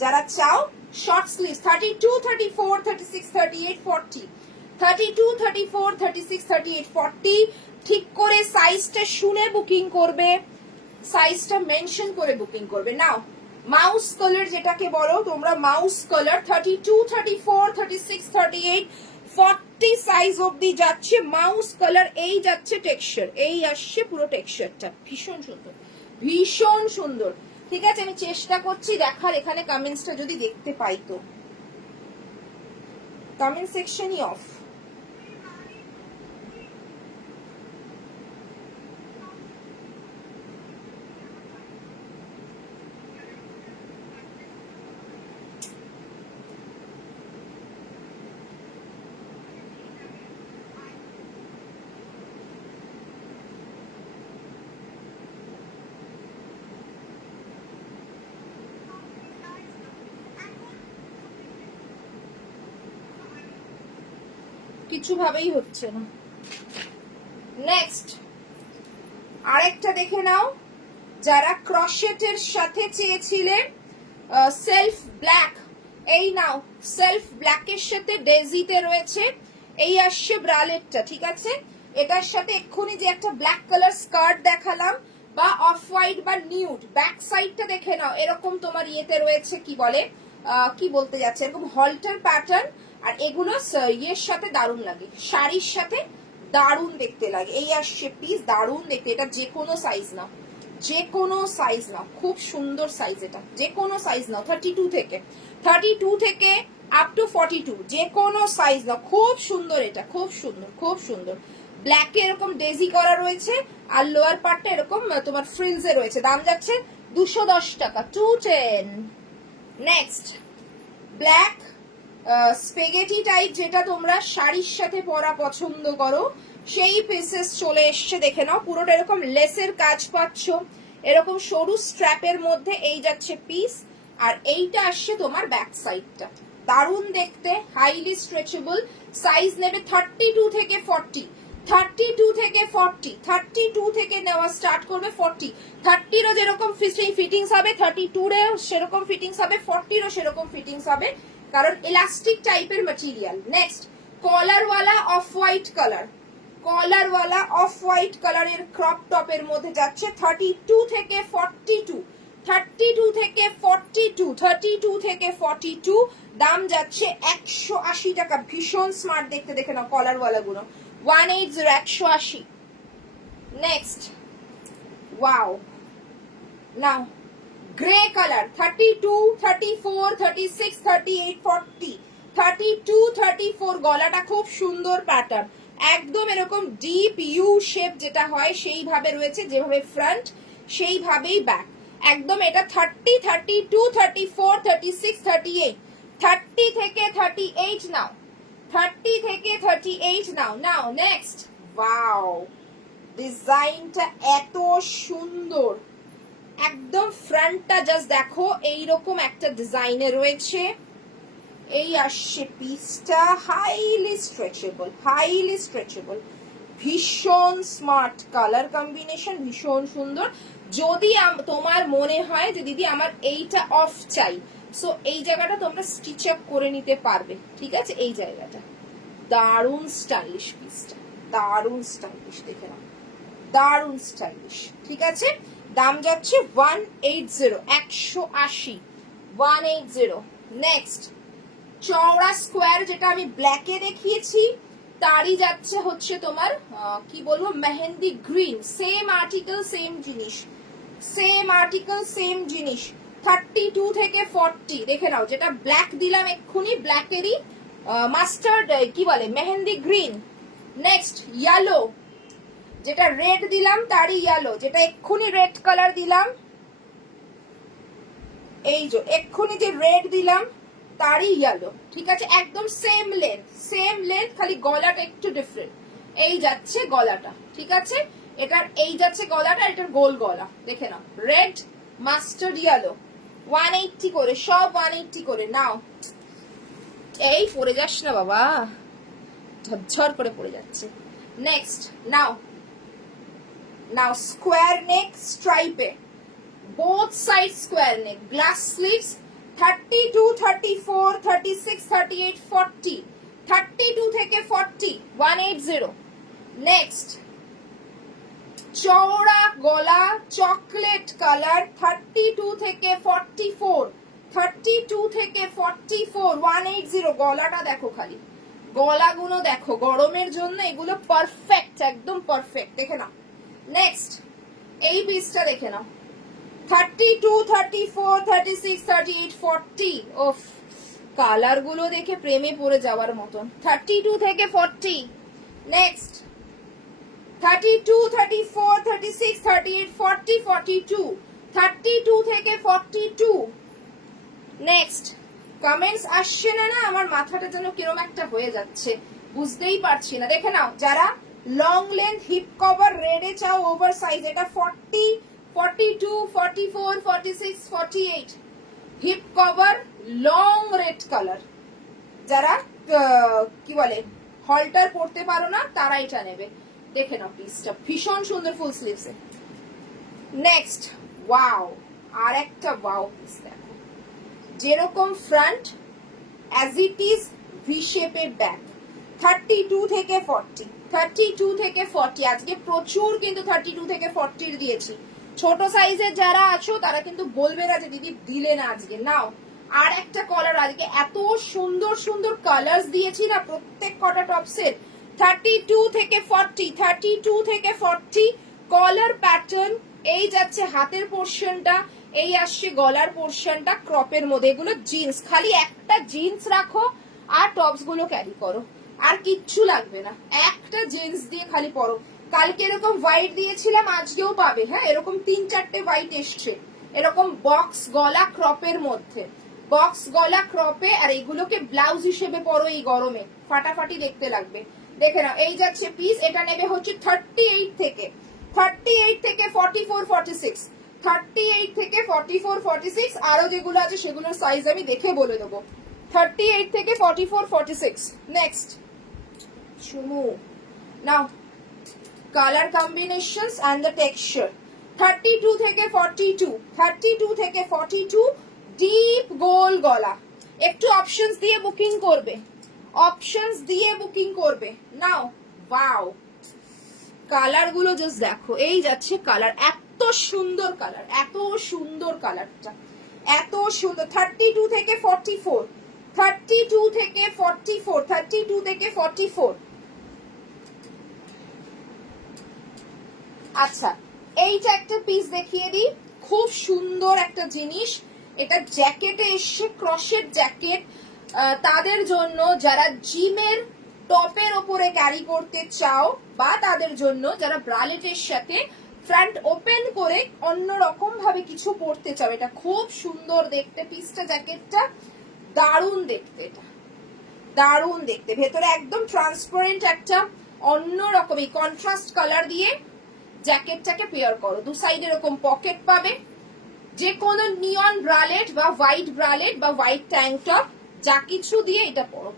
যারা চাও শর্ট স্লিভস 32, 34, 36, 38, 40, 32, 34, 36, 38, 40 ঠিক করে সাইজটা শুনে বুকিং করবে, সাইজটা মেনশন করে বুকিং করবে। নাও মাউস কালার যেটাকে বলো তোমরা, মাউস কালার 32, 34, 36, 38, 40 সাইজ অবধি যাচ্ছে মাউস কালার। এই যাচ্ছে টেক্সচার, এই আসছে পুরো টেক্সচারটা, ভীষণ সুন্দর, ভীষণ সুন্দর। ঠিক আছে, আমি চেষ্টা করছি দেখার এখানে কমেন্টসটা যদি দেখতে পাই তো। কমেন্ট সেকশনই অফ। কিছু ভাবেই হচ্ছে না। নেক্সট আরেকটা দেখে নাও, যারা ক্রশেটের সাথে চেয়েছিলেন সেলফ ব্ল্যাক, এই নাও সেলফ ব্ল্যাকের সাথে ডেজিতে রয়েছে, এই আসছে ব্রালেটটা। ঠিক আছে, এটার সাথে এক্ষুনি যে একটা ব্ল্যাক কালার স্কার্ট দেখালাম বা অফ হোয়াইট বা নিউড, ব্যাক সাইডটা দেখে নাও এরকম তোমার ইয়েতে রয়েছে, কি বলে কি বলতে যাচ্ছে, এরকম হল্টার প্যাটার্ন। আর এগুলো ইয়ের সাথে দারুণ লাগে, শাড়ির সাথে দারুণ দেখতে লাগে। এই আসছে পিস, দারুণ দেখতে, এটা যে কোনো সাইজ নাও, যে কোনো সাইজ নাও, খুব সুন্দর সাইজ, এটা যে কোনো সাইজ নাও, 32 থেকে আপ টু 42, যে কোনো সাইজ নাও, খুব সুন্দর, এটা খুব সুন্দর, খুব সুন্দর। ব্ল্যাকে এরকম ডেজি করা রয়েছে আর লোয়ার পার্টটা এরকম তোমার ফ্রিলসে রয়েছে। দাম যাচ্ছে 210 টাকা, 210। নেক্সট ব্ল্যাক স্পেগেটি টাইপ, যেটা তোমরা শাড়ির সাথে পরা পছন্দ করো, সেই পিসেস চলে এসছে। দেখে নাও পুরোটা এরকম লেসের কাজ পাচ্ছ, এরকম সরু স্ট্র্যাপের মধ্যে এই যাচ্ছে পিস। আর এইটা আসছে তোমার ব্যাক সাইডটা, দারুণ দেখতে, হাইলি স্ট্রেচেবল। সাইজ নেবে 32 থেকে 40, 32 থেকে 40, 32 থেকে নেওয়া স্টার্ট করবে 40। 30 যেরকম ফিটিংস হবে 32 রেও সেরকম ফিটিংস হবে, 40 সেরকম ফিটিংস হবে, কারণ ইলাস্টিক টাইপের ম্যাটেরিয়াল। নেক্সট কলারওয়ালা অফ হোয়াইট কালার, কলারওয়ালা অফ হোয়াইট কালারের ক্রপ টপের মধ্যে যাচ্ছে 32 থেকে 42, 32 থেকে 42, 32 থেকে 42। দাম যাচ্ছে 180 টাকা, ভীষণ স্মার্ট দেখতে। দেখে নাও কলারওয়ালা গুলো 180, 180। নেক্সট ওয়াও, নাও গ্রে কালার 32, 34, 36, 38, 40, 32, 34। গলাটা খুব সুন্দর প্যাটার্ন, একদম এরকম ডিপ ইউ শেপ যেটা হয় সেইভাবে রয়েছে, যেভাবে ফ্রন্ট সেইভাবেই ব্যাক, একদম এটা 30, 32, 34, 36, 38, 30 থেকে 38 নাও, 30 থেকে 38 নাও। নাও নেক্সট, ওয়াও ডিজাইনটা এত সুন্দর, একদম ফ্রন্টটা জাস্ট দেখো এইরকম একটা ডিজাইনে রয়েছে। এই আসছে পিসটা, হাইলি স্ট্রেচেবল, হাইলি স্ট্রেচেবল, ভীষণ স্মার্ট কালার কম্বিনেশন, ভীষণ সুন্দর। যদি তোমার মনে হয় যে দিদি আমার এইটা অফ চাই, সো এই জায়গাটা তোমরা স্টিচ আপ করে নিতে পারবে। ঠিক আছে, এই জায়গাটা দারুণ স্টাইলিশ, পিসটা দারুণ স্টাইলিশ, দেখে নাও দারুণ স্টাইলিশ। ঠিক আছে, দাম যাচ্ছে 180, 180, 180। নেক্সট চওড়া স্কোয়ার, যেটা আমি ব্ল্যাকে দেখিয়েছি, তারই যাচ্ছে হচ্ছে তোমার কি বলবো mehendi green, same article same জিনিস, সেম আর্টিকেল সেম জিনিস। 32 থেকে 40 দেখে নাও, যেটা ব্ল্যাক দিলাম এক্ষুনি, ব্ল্যাকেরই মাস্টার্ড কি বলে মেহেন্দি গ্রিন। নেক্সট ইয়েলো, যেটা রেড দিলাম তারই ইয়েলো, যেটা এক্ষুনি রেড কালার দিলাম, এই যে এক্ষুনি যে রেড দিলাম তারই ইয়েলো, ঠিক আছে? একদম সেম লেন্থ, খালি গলাটা একটু ডিফারেন্ট। এই যাচ্ছে গলাটা, ঠিক আছে? এটার এই যাচ্ছে গলাটা, এটার গোল গলা, দেখে নাও। রেড, মাস্টার্ড ইয়েলো, 180 করে, সব 180 করে। নাও, এই পড়ে যাস না বাবা, ঝরঝর করে পড়ে যাচ্ছে। নেক্সট, নাও স্কোয়ার নেক স্ট্রাইপে, both sides square neck, glass sleeves, 32, 34, 36, 38, 40, 32 থেকে 40, 180. নেক্সট, চওড়া গলা, চকলেট কালার, 32 থেকে 44, 32 থেকে 44, 180. গলাটা দেখো, খালি গলাগুলো দেখো, গরমের জন্য এগুলো পারফেক্ট, একদম পারফেক্ট, দেখে নাও। নেক্সট, এই পিসটা দেখে নাও, 32, 34, 36, 38, 40. ওফ, কালার গুলো দেখে প্রেমে পড়ে যাওয়ার মতন। 32 থেকে 40। নেক্সট, 32, 34, 36, 38, 40, 42, 32 থেকে 42. নেক্সট, কমেন্টস আসছে না, আমার মাথাটা যেন কিরম একটা হয়ে যাচ্ছে, বুঝতেই পারছি না। দেখে নাও, যারা লং লেন্থ হিপ কভার রেডে চাও, ওভার সাইজ, এটা 40, 42, 44, 46, 48 hip cover long red colour. যারা কি বলে হলটার পড়তে পারো না, তারা এটা নেবে। দেখে নাও পিসটা, ভীষণ সুন্দর ফুল স্লিভসে। নেক্সট, ওয়াও, আর একটা ওয়াও পিস দেখো, যেরকম front as it is, V শেপের ব্যাক, 32 থেকে 40, 32 থেকে 40। আজকে প্রচুর কিন্তু 32 থেকে 40 দিয়েছি। ছোট সাইজের যারা আছো তারা কিন্তু বলবে না যে দিদি দিলে না আজকে। নাও, আর একটা কলার, আজকে এত সুন্দর সুন্দর কালার্স দিয়েছি না প্রত্যেক কটা টপসের। 32 থেকে 40, 32 থেকে 40 কলার প্যাটার্ন। এই যাচ্ছে হাতের পোর্শনটা, এই আসছে গলার পোর্শনটা ক্রপের মধ্যে। এগুলো জিন্স, খালি একটা জিন্স রাখো আর টপস গুলো ক্যারি করো, আর কিচ্ছু লাগবে না, একটা জিন্স দিয়ে খালি পরো। কালকে এরকম হোয়াইট দিয়েছিলাম, আজকেও পাবে। হ্যাঁ, এরকম 3-4টে হোয়াইট এসছে, এরকম বক্স গলা ক্রপের মধ্যে, বক্স গলা ক্রপে। আর এইগুলোকে ব্লাউজ হিসেবে পরো এই গরমে, ফাটাফাটি দেখতে লাগবে। দেখে নাও, এই যাচ্ছে পিস, এটা নেবে হচ্ছে 38 থেকে, 38 থেকে 44, 46, 38 থেকে 44, 46। আরো যেগুলো আছে সেগুলোর সাইজ আমি দেখে বলে দেবো। 38 থেকে 44, 46। নেক্সট, চুমু, নাও colour combinations and the texture. 32 থেকে 42, 32 থেকে 42 ডিপ গোল গলা। একটু অপশনস দিয়ে বুকিং করবে, অপশনস দিয়ে বুকিং করবে। নাও, ওয়াও, কালার গুলো জাস্ট দেখো, এই যাচ্ছে কালার, এত সুন্দর কালার, এত সুন্দর কালারটা, এত সুন্দর। 32 থেকে 44, 32 থেকে 44, 32 থেকে 44। আচ্ছা, এইটা একটা পিস দেখিয়ে দিই, খুব সুন্দর একটা জিনিস। এটা জ্যাকেটে এসছে, ক্রশের জ্যাকেট, তাদের জন্য যারা জিমের টপের ওপরে ক্যারি করতে চাও, বা তাদের জন্য যারা ব্রালেটের সাথে ফ্রন্ট ওপেন করে অন্যরকম ভাবে কিছু পরতে চাও। এটা খুব সুন্দর দেখতে পিসটা, জ্যাকেটটা দারুণ দেখতে, এটা দারুণ দেখতে। ভেতরে একদম ট্রান্সপারেন্ট একটা অন্যরকম এই কন্ট্রাস্ট কালার দিয়ে জ্যাকেটটাকে পেয়ার করো। দু সাইড এরকম পকেট পাবে, যে কোনো নিয়ন ব্রালেট বা হোয়াইট ব্রালেট বা হোয়াইট ট্যাঙ্ক টপ যা কিছু দিয়ে এটা পরো।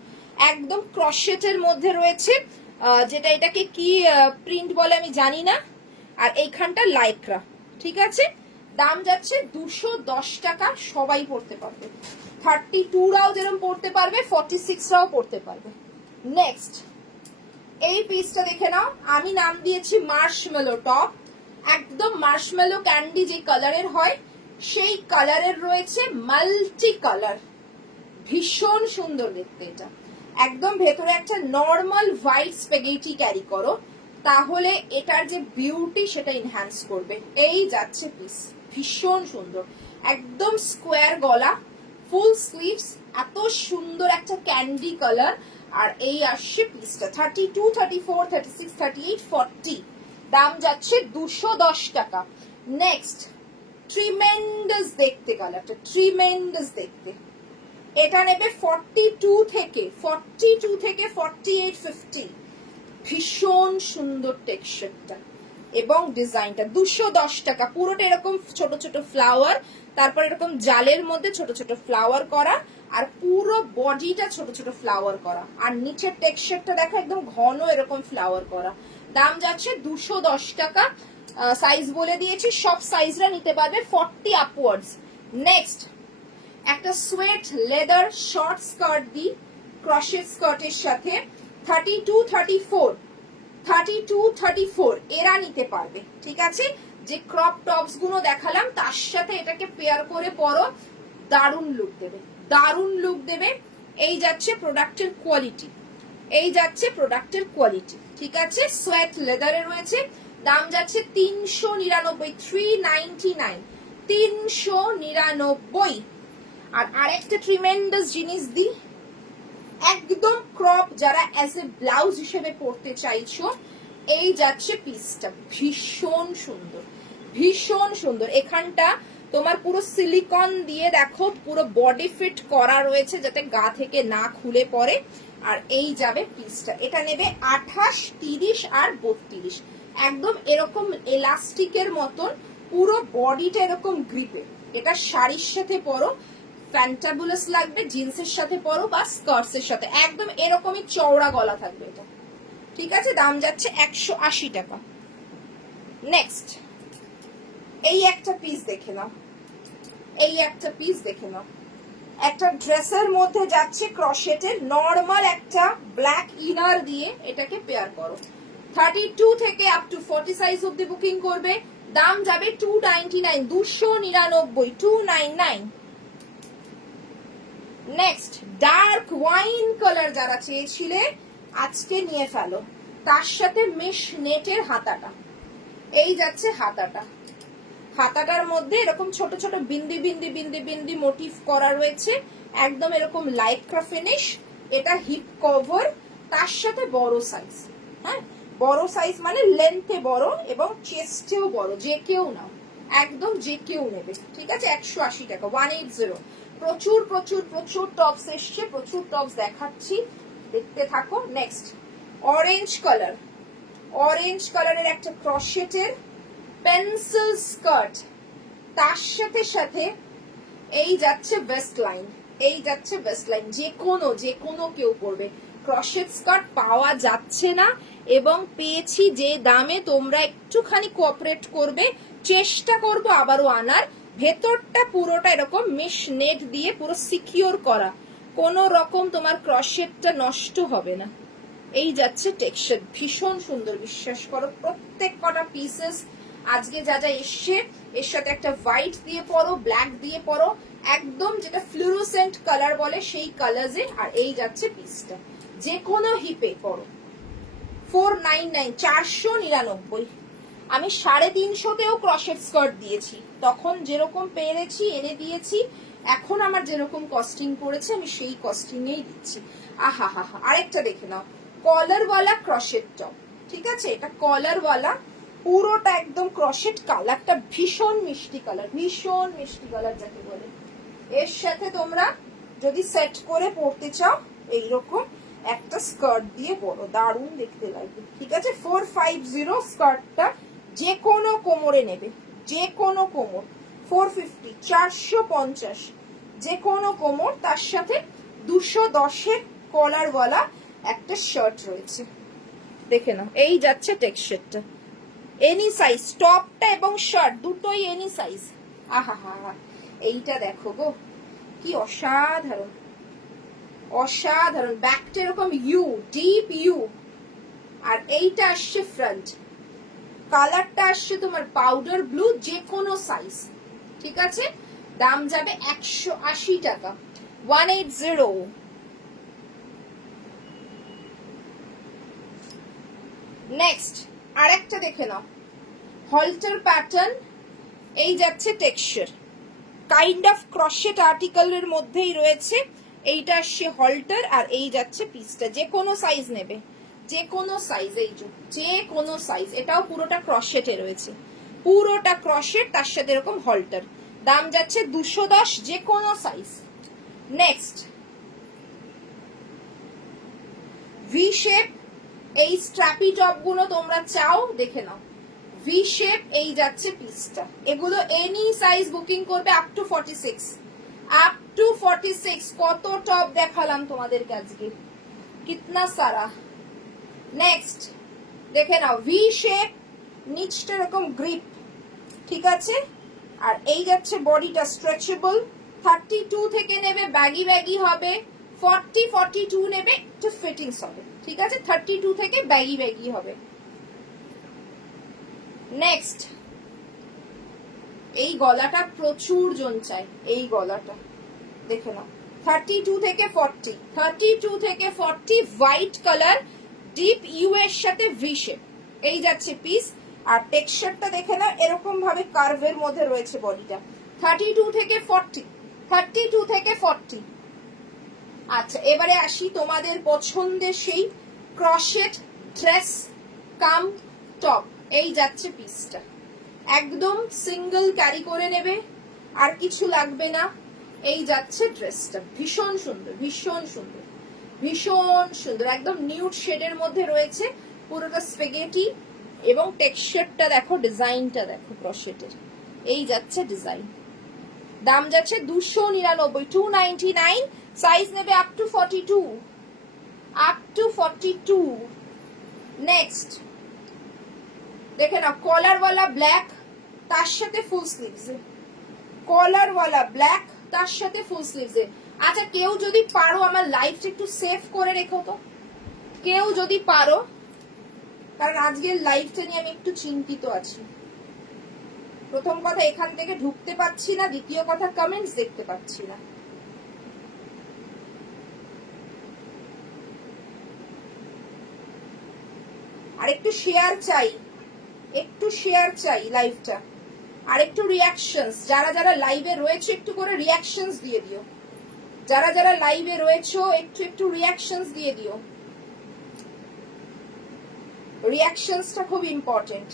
একদম ক্রশেটের মধ্যে রয়েছে, যেটা এটাকে কি প্রিন্ট বলে আমি জানি না। আর এইখানটা লাইক্রা, ঠিক আছে। দাম যাচ্ছে 210 টাকা, সবাই পড়তে পারবে। 32রাও যেরকম পড়তে পারবে, 46রাও পড়তে পারবে। নেক্সট, এই পিসটা দেখে নাও, আমি নাম দিয়েছি মার্শমেলো টপ। একদম মার্শমেলো ক্যান্ডি যে কালারের হয় সেই কালারের রয়েছে, মাল্টি কালার, ভীষণ সুন্দর দেখতে। এটা একদম ভেতরে একটা নর্মাল হোয়াইট স্প্যাগেটি ক্যারি করো, তাহলে এটার যে বিউটি সেটা এনহ্যান্স করবে। এই যাচ্ছে পিস, ভীষণ সুন্দর, একদম স্কোয়ার গলা, ফুল স্লিভস, এত সুন্দর একটা ক্যান্ডি কালার। আর এই আসছে পিসটা 32, 34, 36, 38, 40, দাম যাচ্ছে 210 টাকা। নেক্সট ট্রিমেন্ডাস দেখতে কালারটা, ট্রিমেন্ডাস দেখতে। এটা নেবে 42 থেকে 48, 50। ভীষণ সুন্দর টেক্সচারটা এবং ডিজাইনটা। 210 টাকা। পুরোটা এরকম ছোট ছোট ফ্লাওয়ার, তারপর এরকম জালের মধ্যে ছোট ছোট ফ্লাওয়ার করা, আর পুরো বডিটা ছোট ছোট ফ্লাওয়ার করা, আর নিচের টেক্সচারটা দেখো একদম ঘন এরকম ফ্লাওয়ার করা। দাম যাচ্ছে 210 টাকা। সাইজ বলে দিয়েছি, সব সাইজরা নিতে পারবে 40 আপওয়ার্ডস। নেক্সট একটা সোয়েট লেদার শর্ট স্কার্ট দি ক্রশেট স্কার্টের সাথে 32-34 এরা নিতে পারবে। ঠিক আছে, যে ক্রপ টপস গুলো দেখালাম তার সাথে এটাকে পেয়ার করে পরো, দারুণ লুক দেবে, দারুণ লুক দেবে। এই যাচ্ছে প্রোডাক্টের কোয়ালিটি, এই যাচ্ছে প্রোডাক্টের কোয়ালিটি। ঠিক আছে, সোয়েট লেদারে রয়েছে। দাম যাচ্ছে 399, 399, 399। আর আরেকটা ট্রিমেন্ডাস জিনিস দিই, একদম ক্রপ যারা অ্যাজ এ ব্লাউজ হিসেবে পরতে চাইছো, এই যাচ্ছে পিসটা। ভীষণ সুন্দর, ভীষণ সুন্দর। এখানটা তোমার পুরো সিলিকন দিয়ে দেখো পুরো বডি ফিট করা রয়েছে যাতে গা থেকে না খুলে পড়ে। আর এই যাবে পিসটা। এটা নেবে 28, 30 আর 32। একদম এরকম এলাস্টিকের মতন পুরো বডিটা এরকম গ্রিপে। এটা শাড়ির সাথে পরো, ফ্যান্টাবুলাস লাগবে, জিন্সের সাথে পরো বা স্কার্টস এর সাথে, একদম এরকমই চওড়া গলা থাকবে এটা। ঠিক আছে, দাম যাচ্ছে 180 টাকা। নেক্সট এই একটা পিস দেখে নাও, এই একটা পিস দেখে নাও। একটা ড্রেসের মধ্যে যাচ্ছে ক্রশেটের নরমাল একটা ব্ল্যাক ইনার দিয়ে এটাকে পেয়ার করো। 32 থেকে আপ টু 40 সাইজ অব্দি বুকিং করবে। দাম যাবে 299, 299, 299। নেক্সট ডার্ক ওয়াইন কালার যারা চেয়েছিলে আজকে নিয়ে ফেলো, তার সাথে মেশ নেটের হাতাটা। এই যাচ্ছে হাতাটা, হাতাটার মধ্যে এরকম ছোট ছোট বিন্দি বিন্দি বিন্দি বিন্দি মোটিভ করা রয়েছে, একদম এরকম লাইক্রা ফিনিশ। এটা হিপ কভার, তার সাথে বড় সাইজ। হ্যাঁ, বড় সাইজ মানে লেন্থে বড় এবং চেস্টেও বড়, যে কেউ নাও, একদম যে কেউ নেবে। ঠিক আছে, 180 টাকা, 180। প্রচুর প্রচুর প্রচুর টপস এসছে, প্রচুর টপস দেখাচ্ছি, দেখতে থাকো। নেক্সট অরেঞ্জ কালার, অরেঞ্জ কালারের একটা ক্রশেটের পেন্সিল স্কার্ট, তার সাথে সাথে এই যাচ্ছে ওয়েস্ট লাইন, এই যাচ্ছে ওয়েস্ট লাইন। যে কোনো কেউ পরবে। ক্রশেট স্কার্ট পাওয়া যাচ্ছে না এবং পেয়েছি যে দামে, তোমরা একটুখানি কোঅপারেট করবে, চেষ্টা করবো আবারও আনার। ভেতরটা পুরোটা এরকম মেশ নেট দিয়ে পুরো সিকিউর করা, কোনো রকম তোমার ক্রশেটটা নষ্ট হবে না। এই যাচ্ছে টেক্সচার, ভীষণ সুন্দর, বিশ্বাস করো। প্রত্যেক কটা পিসেস আজকে যা যা এসছে, এর সাথে একটা হোয়াইট দিয়ে পরো, ব্ল্যাক দিয়ে পরো, একদম যেটা ফ্লুরোসেন্ট কালার বলে সেই কালার্সে। আর এই যাচ্ছে পিসটা, যে কোনো হিপে পরো। 499, 499। আমি 350তেও ক্রশেট স্কার্ট দিয়েছি, তখন যেরকম পেরেছি এনে দিয়েছি। এখন আমার যেরকম কস্টিং পড়েছে আমি সেই কস্টিংয়েই দিচ্ছি। আহা হা হা। আরেকটা দেখে নাও, কলারওয়ালা ক্রশেট টপ। ঠিক আছে, এটা কলারওয়ালা, পুরোটা একদম ক্রশেট। কালারটা ভীষণ মিষ্টি কালার, ভীষণ মিষ্টি কালার যাকে বলে। এর সাথে তোমরা যদি সেট করে পরতে চাও, এইরকম একটা স্কার্ট দিয়ে পরো, দারুণ দেখতে লাগবে। ঠিক আছে, 450 স্কার্টটা, যে কোনো কোমরে নেবে, যে কোনো কোমর। 450, 450, যে কোনো কোমর। তার সাথে 210-এর কলারওয়ালা একটা শার্ট রয়েছে, দেখে নাও। এই যাচ্ছে টেক্সচারটা, এনি সাইজ, টপটা এবং শার্ট দুটোই এনি সাইজ। আহা হা হা, এইটা দেখো গো, কি অসাধারণ, অসাধারণ। ব্যাকটা এরকম ইউ, ডিপ ইউ, আর এইটা আসছে ফ্রন্ট। কালারটা আসছে তোমার পাউডার ব্লু, যে কোনো সাইজ। ঠিক আছে, দাম যাবে 180 টাকা, 180। নেক্সট আরেকটা দেখে নাও, হলটার প্যাটার্ন। এই যাচ্ছে টেক্সচার, কাইন্ড অফ ক্রশেট আর্টিকেলের মধ্যেই রয়েছে। এইটা আসছে হলটার, আর এই যাচ্ছে পিসটা, যে কোনো সাইজ নেবে। যে কোনো সাইজ, এই যে কোনো সাইজ। এটাও পুরোটা ক্রসেটে রয়েছে, পুরোটা ক্রসেট, তার সাথে এরকম হল্টার। দাম যাচ্ছে 210, যে কোনো সাইজ। নেক্সট ভি শেপ, এই স্ট্র্যাপি টপ গুলো তোমরা চাও, দেখে নাও। ভি শেপ, এই যাচ্ছে পিসটা। এগুলো এনি সাইজ বুকিং করবে আপ টু 46, আপ টু 46। কত টপ দেখালাম তোমাদেরকে আজকে, কিতনা সারা। নেক্সট দেখে নাও, ভি শেপ, নিচটা এরকম গ্রিপ, ঠিক আছে। আর এই যাচ্ছে বডিটা স্ট্রেচেবল। 32 থেকে নেবে ব্যাগি ব্যাগি হবে, 42 নেবে একটু ফিটিংস হবে, ঠিক আছে। 32 থেকে ব্যাগি ব্যাগি হবে। নেক্সট এই গলাটা প্রচুর জন চাই, এই গলাটা দেখে নাও। 32 থেকে 40, 32 থেকে 40, হোয়াইট কালার, ডিপ ইউ এর সাথে ভি শেপ, এই যাচ্ছে পিস। আর টেক্সচারটা দেখে নাও, এরকম ভাবে কার্ভের মধ্যে রয়েছে বডিটা। 32 থেকে 40, 32 থেকে 40। আচ্ছা, এবারে আসি তোমাদের পছন্দের সেই ক্রসেট ড্রেস কাম টপ, এই যাচ্ছে পিসটা। একদম সিঙ্গেল ক্যারি করে নেবে, আর কিছু লাগবে না। এই যাচ্ছে ড্রেসটা, ভীষণ সুন্দর, ভীষণ সুন্দর, ভীষণ সুন্দর, একদম নিউড শেডের মধ্যে রয়েছে, পুরোটা স্পেগেটি। এবং টেক্সচারটা দেখো, ডিজাইনটা দেখো ক্রসেটের, এই যাচ্ছে ডিজাইন। দাম যাচ্ছে 299, 299। সাইজ নেবে up to 42, up to 42। Next দেখে নাও, কলারওয়ালা ব্ল্যাক, তার সাথে ফুল স্লিভস, কলারওয়ালা ব্ল্যাক, তার সাথে ফুল স্লিভস। আচ্ছা, কেউ যদি পারো আমার লাইফটা একটু সেভ করে রেখো তো, কেউ যদি পারো, কারণ আজকের লাইফটা নিয়ে আমি একটু চিন্তিত আছি। প্রথম কথা, এখান থেকে ঢুকতে পাচ্ছি না, দ্বিতীয় কথা কমেন্টস দেখতে পাচ্ছি না। আর একটু শেয়ার চাই, একটু শেয়ার চাই লাইভটা, আর একটু রিয়াকশনস। যারা যারা লাইভে রয়েছে একটু করে রিয়াকশনস দিয়ে দিও, যারা যারা লাইভে রয়েছে একটু একটু রিয়াকশনস দিয়ে দিও। রিয়াকশনসটা খুব ইম্পর্টেন্ট।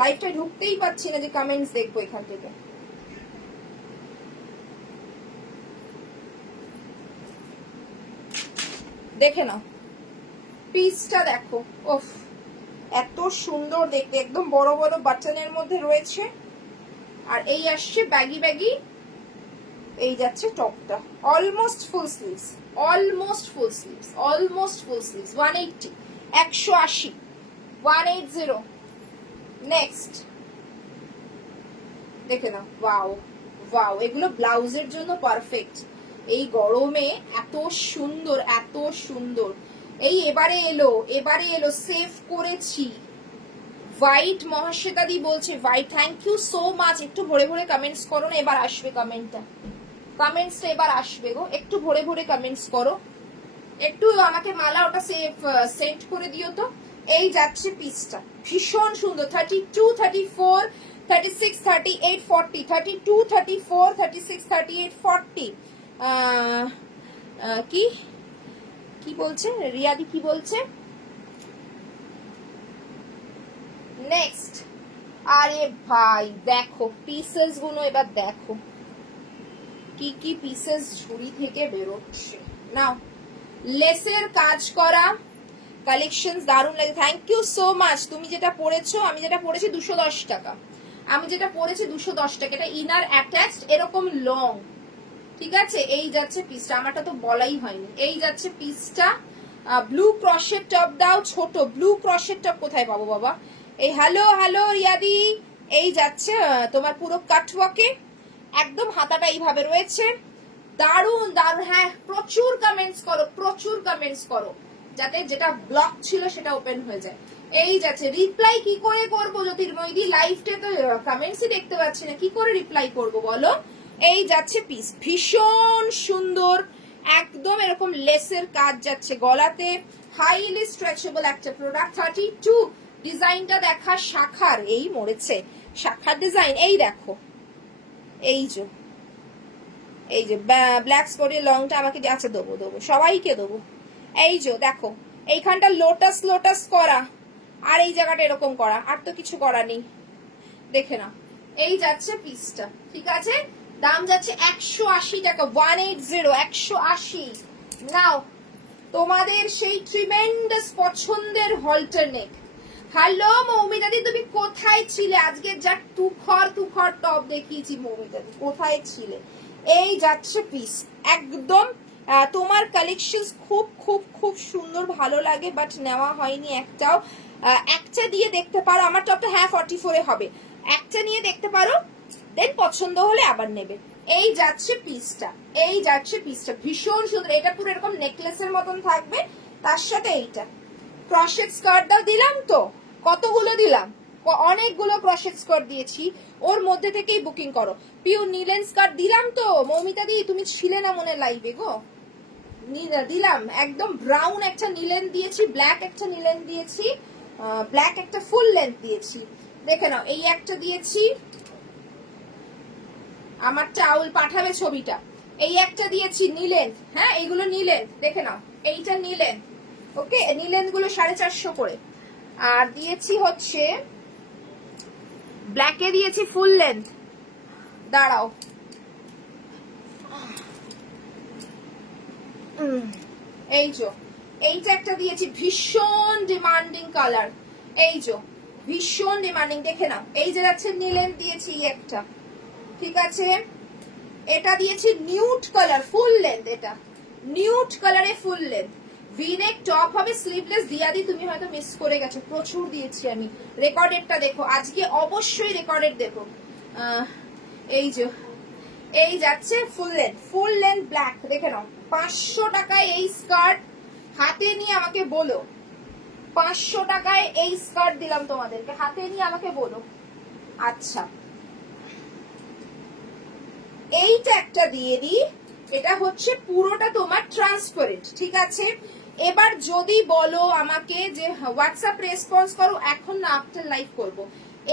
লাইভটা ঢুকতেই পাচ্ছি না যে কমেন্টস দেখবো এখান থেকে। দেখে নাও পিসটা, দেখো, ওফ এত সুন্দর দেখতে, একদম বড় বড় বাটনের মধ্যে রয়েছে। আর এই আসছে ব্যাগি ব্যাগি, এই যাচ্ছে টপটা, almost full sleeves, almost full sleeves, almost full sleeves. 180, 180, 180। Next দেখে নাও, ওয়াও ওয়াও, এগুলো ব্লাউজের জন্য পারফেক্ট। এই গরমে এত সুন্দর, এত সুন্দর। এই এবারে এলো, এবারে এলো, সেভ করেছি। হোয়াইট, মহাশ্বেতাদি বলছে white, thank you so much. একটু ভরে ভরে কমেন্টস করো না, এবার আসবে কমেন্টটা, কমেন্টসটা এবার আসবে গো, একটু ভরে ভরে কমেন্টস করো। একটু আমাকে মালা ওটা সেন্ড করে দিও তো। এই যাচ্ছে পিসটা, ভীষণ সুন্দর। 32, 34, 36, 38, 40, 32, 34, 36, 38, 40। কি কি বলছে রিয়াদি, কি বলছে? নেক্সট, আরে ভাই দেখো পিসেস গুলো, এবার দেখো কি কি পিসেস ঝুড়ি থেকে বেরোচ্ছে। নাও, লেসের কাজ করা কালেকশন দারুণ লাগে। Thank you so much. তুমি যেটা পড়েছো, আমি যেটা পড়েছি 210 টাকা, আমি যেটা পড়েছি 210 টাকা। এটা ইনার অ্যাটাচড, এরকম লং, ঠিক আছে। এই যাচ্ছে পিসটা, আমারটা তো বলাই হয়নি। এই যাচ্ছে পিসটা, ব্লু ক্রশের টপ দাও, ছোট ব্লু ক্রশের টপ কোথায় পাবো বাবা? এই হ্যালো হ্যালো রিয়াদি, এই যাচ্ছে তোমার পুরো কাটওয়ার্কে, একদম হাতাটা এইভাবে রয়েছে, দারুন দারুন। হ্যাঁ, প্রচুর কমেন্টস করো, প্রচুর কমেন্টস করো, যাতে যেটা ব্লক ছিল সেটা ওপেন হয়ে যায়। এই যাচ্ছে, রিপ্লাই কি করে করবো জ্যোতির্ময়দি? লাইভটা তো কমেন্টসই দেখতে পাচ্ছি না, কি করে রিপ্লাই করবো বলো? এই যাচ্ছে পিস, ভীষণ সুন্দর, একদম এরকম লেসের কাজ যাচ্ছে গলাতে, হাইলি স্ট্রেচেবল একটা প্রোডাক্ট। 32 ডিজাইনটা দেখা, শাখার, এই মরেছে শাখার ডিজাইন। এই দেখো, এই যে, এই যে ব্ল্যাক স্পটের লংটা আমাকে, আচ্ছা দেবো দেবো, সবাইকে দেবো। এই যে দেখো, এইখানটা লোটাস লোটাস করা, আর এই জায়গাটা এরকম করা, আর তো কিছু করা নেই। দেখে না, এই যাচ্ছে পিসটা, ঠিক আছে? দাম যাচ্ছে 180 টাকা, 180, 180। নাও তোমাদের সেই ট্রিমেন্ডাস পছন্দের হল্টার নেক। হ্যালো মৌমিতাদি, তুমি কোথায় ছিলে? আজকে যা তুখর টপ দেখিয়েছি মৌমিতাদি, কোথায় ছিলে? এই যাচ্ছে পিস, একদম তোমার কালেকশন খুব খুব খুব সুন্দর, ভালো লাগে, বাট নেওয়া হয়নি একটাও। একটা দিয়ে দেখতে পারো, আমার টপটা হ্যাঁ 44 হবে, একটা নিয়ে দেখতে পারো, দেন পছন্দ হলে আবার নেবে। এই যাচ্ছে পিসটা, এই যাচ্ছে পিসটা, ভীষণ সুন্দর। এটা পুরো এরকম নেকলেসের মতন থাকবে, তার সাথে এইটা ক্রশেট স্কার্টটাও দিলাম। তো কতগুলো দিলাম? অনেকগুলো ক্রশেট স্কার্ট দিয়েছি, ওর মধ্যে থেকেই বুকিং করো। পিওর নিলেন স্কার্ট দিলাম তো মৌমিতা দি, তুমি ছিলে না মনে লাইভে গো। দিলাম একদম ব্রাউন একটা নিলেন দিয়েছি, ব্ল্যাক একটা নিলেন দিয়েছি, ব্ল্যাক একটা ফুল লেন্থ দিয়েছি। দেখে নাও, এই একটা দিয়েছি, আমার চাউল পাঠাবে ছবিটা। এই একটা দিয়েছি নিলেন, হ্যাঁ এইগুলো নিলেন, দেখে নাও, এইটা নিলেন, ওকে, নিলেন গুলো 450 করে। আর দিয়েছি হচ্ছে ব্ল্যাকে দিয়েছি ফুল লেন্থ, দাঁড়াও, এই যে এইটা একটা দিয়েছি, ভীষণ ডিমান্ডিং কালার, এই যে ভীষণ ডিমান্ডিং, দেখে নাও। এই যে যাচ্ছে নিলেন দিয়েছি একটা, ঠিক আছে? এটা দিয়েছি নিউড কালার ফুল লেন্থ, এটা নিউড কালারে ফুল লেন্থ, ভিনেক টপ হবে, স্লিভলেস। দিয়াদি তুমি হয়তো মিস করে গেছো, প্রচুর দিয়েছি আমি। রেকর্ডেডটা দেখো, আজকে অবশ্যই রেকর্ডেড দেখো। এই যে এই যাচ্ছে ফুল লেন্থ ব্ল্যাক, দেখে নাও। 500 টাকায় এই স্কার্ট, হাতে নিয়ে আমাকে বলো, 500 টাকায় এই স্কার্ট দিলাম তোমাদেরকে, হাতে নিয়ে আমাকে বলো। আচ্ছা, এইটা একটা দিয়ে দিই, এটা হচ্ছে পুরোটা তোমার ট্রান্সপারেন্ট, ঠিক আছে? এবার যদি বলো আমাকে যে হোয়াটসঅ্যাপ রেসপন্স করো, এখন না আফটার লাইভ করব।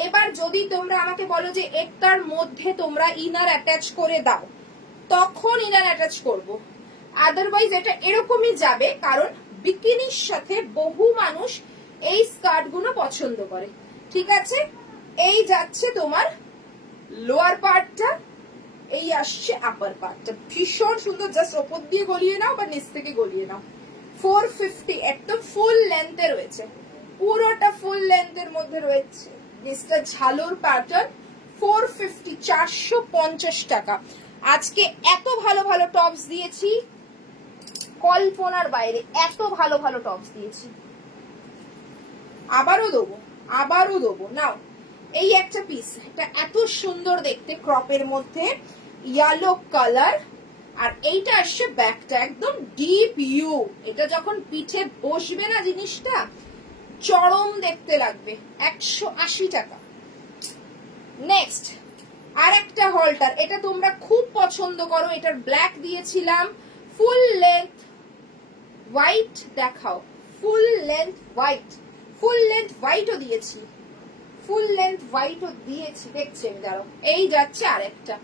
এবার যদি তোমরা আমাকে বলো যে একটার মধ্যে তোমরা ইনার অ্যাটাচ করে দাও, তখন ইনার অ্যাটাচ করব। আদারওয়াইজ এটা এরকমই যাবে, কারণ বিকিনির সাথে বহু মানুষ এই স্কার্ট গুলো পছন্দ করে, ঠিক আছে? এই যাচ্ছে তোমার লোয়ার পার্টটা, এই আসছে আপার পার্টটা, ভীষণ সুন্দর। জাস্ট ওপর দিয়ে গলিয়ে নাও বা নিচ থেকে গলিয়ে নাও। 450, একদম ফুল লেন্থে রয়েছে, পুরোটা ফুল লেন্থের মধ্যে রয়েছে। নিচটা ঝালুর প্যাটার্ন, 450, 450 টাকা। আজকে এত ভালো ভালো টপস দিয়েছি, কল্পনার বাইরে, এত ভালো ভালো টপস দিয়েছি। আবারও দেবো, আবারও দেবো। নাও এই একটা পিস, এটা এত সুন্দর দেখতে, ক্রপের মধ্যে ইয়েলো কালার, আর এইটা আসছে ব্যাকটা একদম ডিপ ইউ। এটা যখন পিঠে বসবে না জিনিসটা, চরম দেখতে লাগবে। 180 টাকা। নেক্সট আর একটা হলটার, এটা তোমরা খুব পছন্দ করো, এটার ব্ল্যাক দিয়েছিলাম, ফুল লেন্থ হোয়াইট দেখাও, full length white, full length হোয়াইটও দিয়েছি, ফুল লেন্থ হোয়াইটও দিয়েছি, দেখছি আমি, দাঁড়াও। এই যাচ্ছে আরেকটা,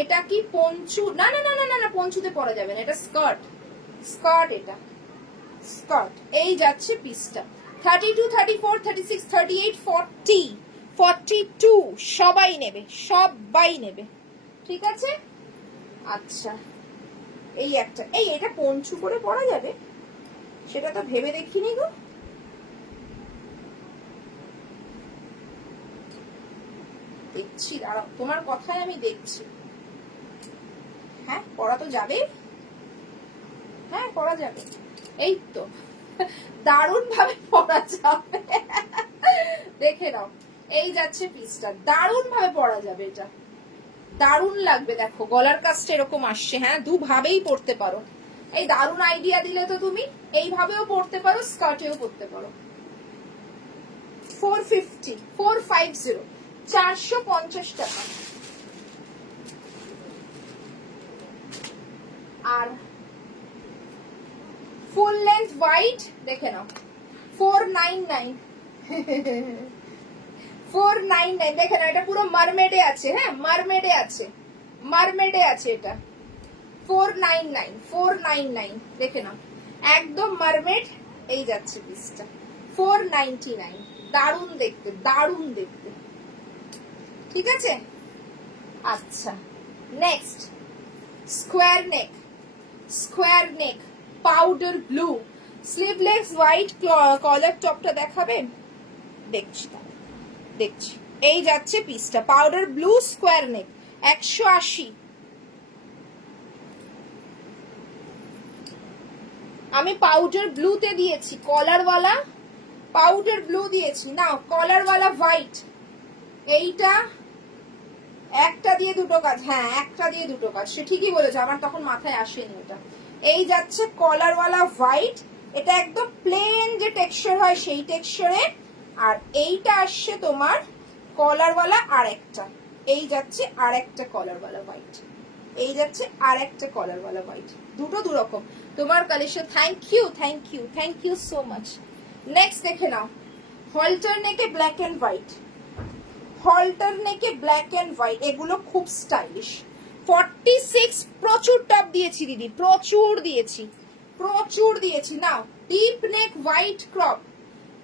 এটা কি পঞ্চু? না না না না না, পঞ্চুতে পরা যাবে না, এটা স্কার্ট, স্কার্ট, এটা স্কার্ট। এই যাচ্ছে পিসটা, 32, 34, 36, 38, 40, 42 সবাই নেবে, সবাই নেবে, ঠিক আছে? আচ্ছা, এই একটা, এই এটা পঞ্চু করে পরা যাবে, সেটা তো ভেবে দেখিনি গো। দেখছি, দাঁড়াও, তোমার কথায় আমি দেখছি। হ্যাঁ পরা তো যাবে, হ্যাঁ পরা যাবে, এই তো দারুণ ভাবে পরা যাবে। দেখে নাও, এই যাচ্ছে পিসটা, দারুণ ভাবে পরা যাবে, এটা দারুণ লাগবে। দেখো গলার কাজটা এরকম আসছে, হ্যাঁ দুভাবেই পরতে পারো। এই দারুণ আইডিয়া দিলে তো তুমি, এইভাবেও পরতে পারো, স্কার্টেও পরতে পারো। 450, 450, 450 টাকা। আর ফুল লেন্থ হোয়াইট, দেখে নাও, 499, 499, দেখে নাও, এটা পুরো মারমেডে আছে, হ্যাঁ মারমেডে আছে, মারমেডে আছে এটা, 499, 499, দেখে নাও, একদম মারমেড, এই যাচ্ছে পিসটা 499, দারুণ দেখতে, দারুণ দেখতে। ঠিক আছে, আচ্ছা next square neck, square neck powder blue, sleeveless white collar টপটা দেখাবেন? দেখছি দেখছি, এই যাচ্ছে পিসটা পাউডার ব্লু স্কোয়ার নেক 180। আমি পাউডার ব্লুতে দিয়েছি, কলারওয়ালা পাউডার ব্লু দিয়েছি। নাও কলারওয়ালা হোয়াইট, এইটা একটা দিয়ে দুটো কাজ, হ্যাঁ একটা দিয়ে দুটো কাজ, সে ঠিকই বলেছে, আমার তখন মাথায় আসেনি ওটা। এই যাচ্ছে কলারওয়ালা হোয়াইট, এটা একদম প্লেন যে টেক্সচার হয় সেই টেক্সচারে। আর এইটা আসছে তোমার কলারওয়ালা আর একটা, এই যাচ্ছে আর একটা কলারওয়ালা হোয়াইট, এই যাচ্ছে আর একটা কলারওয়ালা হোয়াইট, দুটো দুরকম তোমার collection. Thank you thank you thank you so much. Next দেখে নাও হলটার নেকে ব্ল্যাক এন্ড হোয়াইট, হলটার নেকে ব্ল্যাক এন্ড হোয়াইট, এগুলো খুব স্টাইলিশ। 46 প্রচুর টপ দিয়েছি দিদি, প্রচুর দিয়েছি, প্রচুর দিয়েছি। নাও ডিপ নেক হোয়াইট ক্রপ,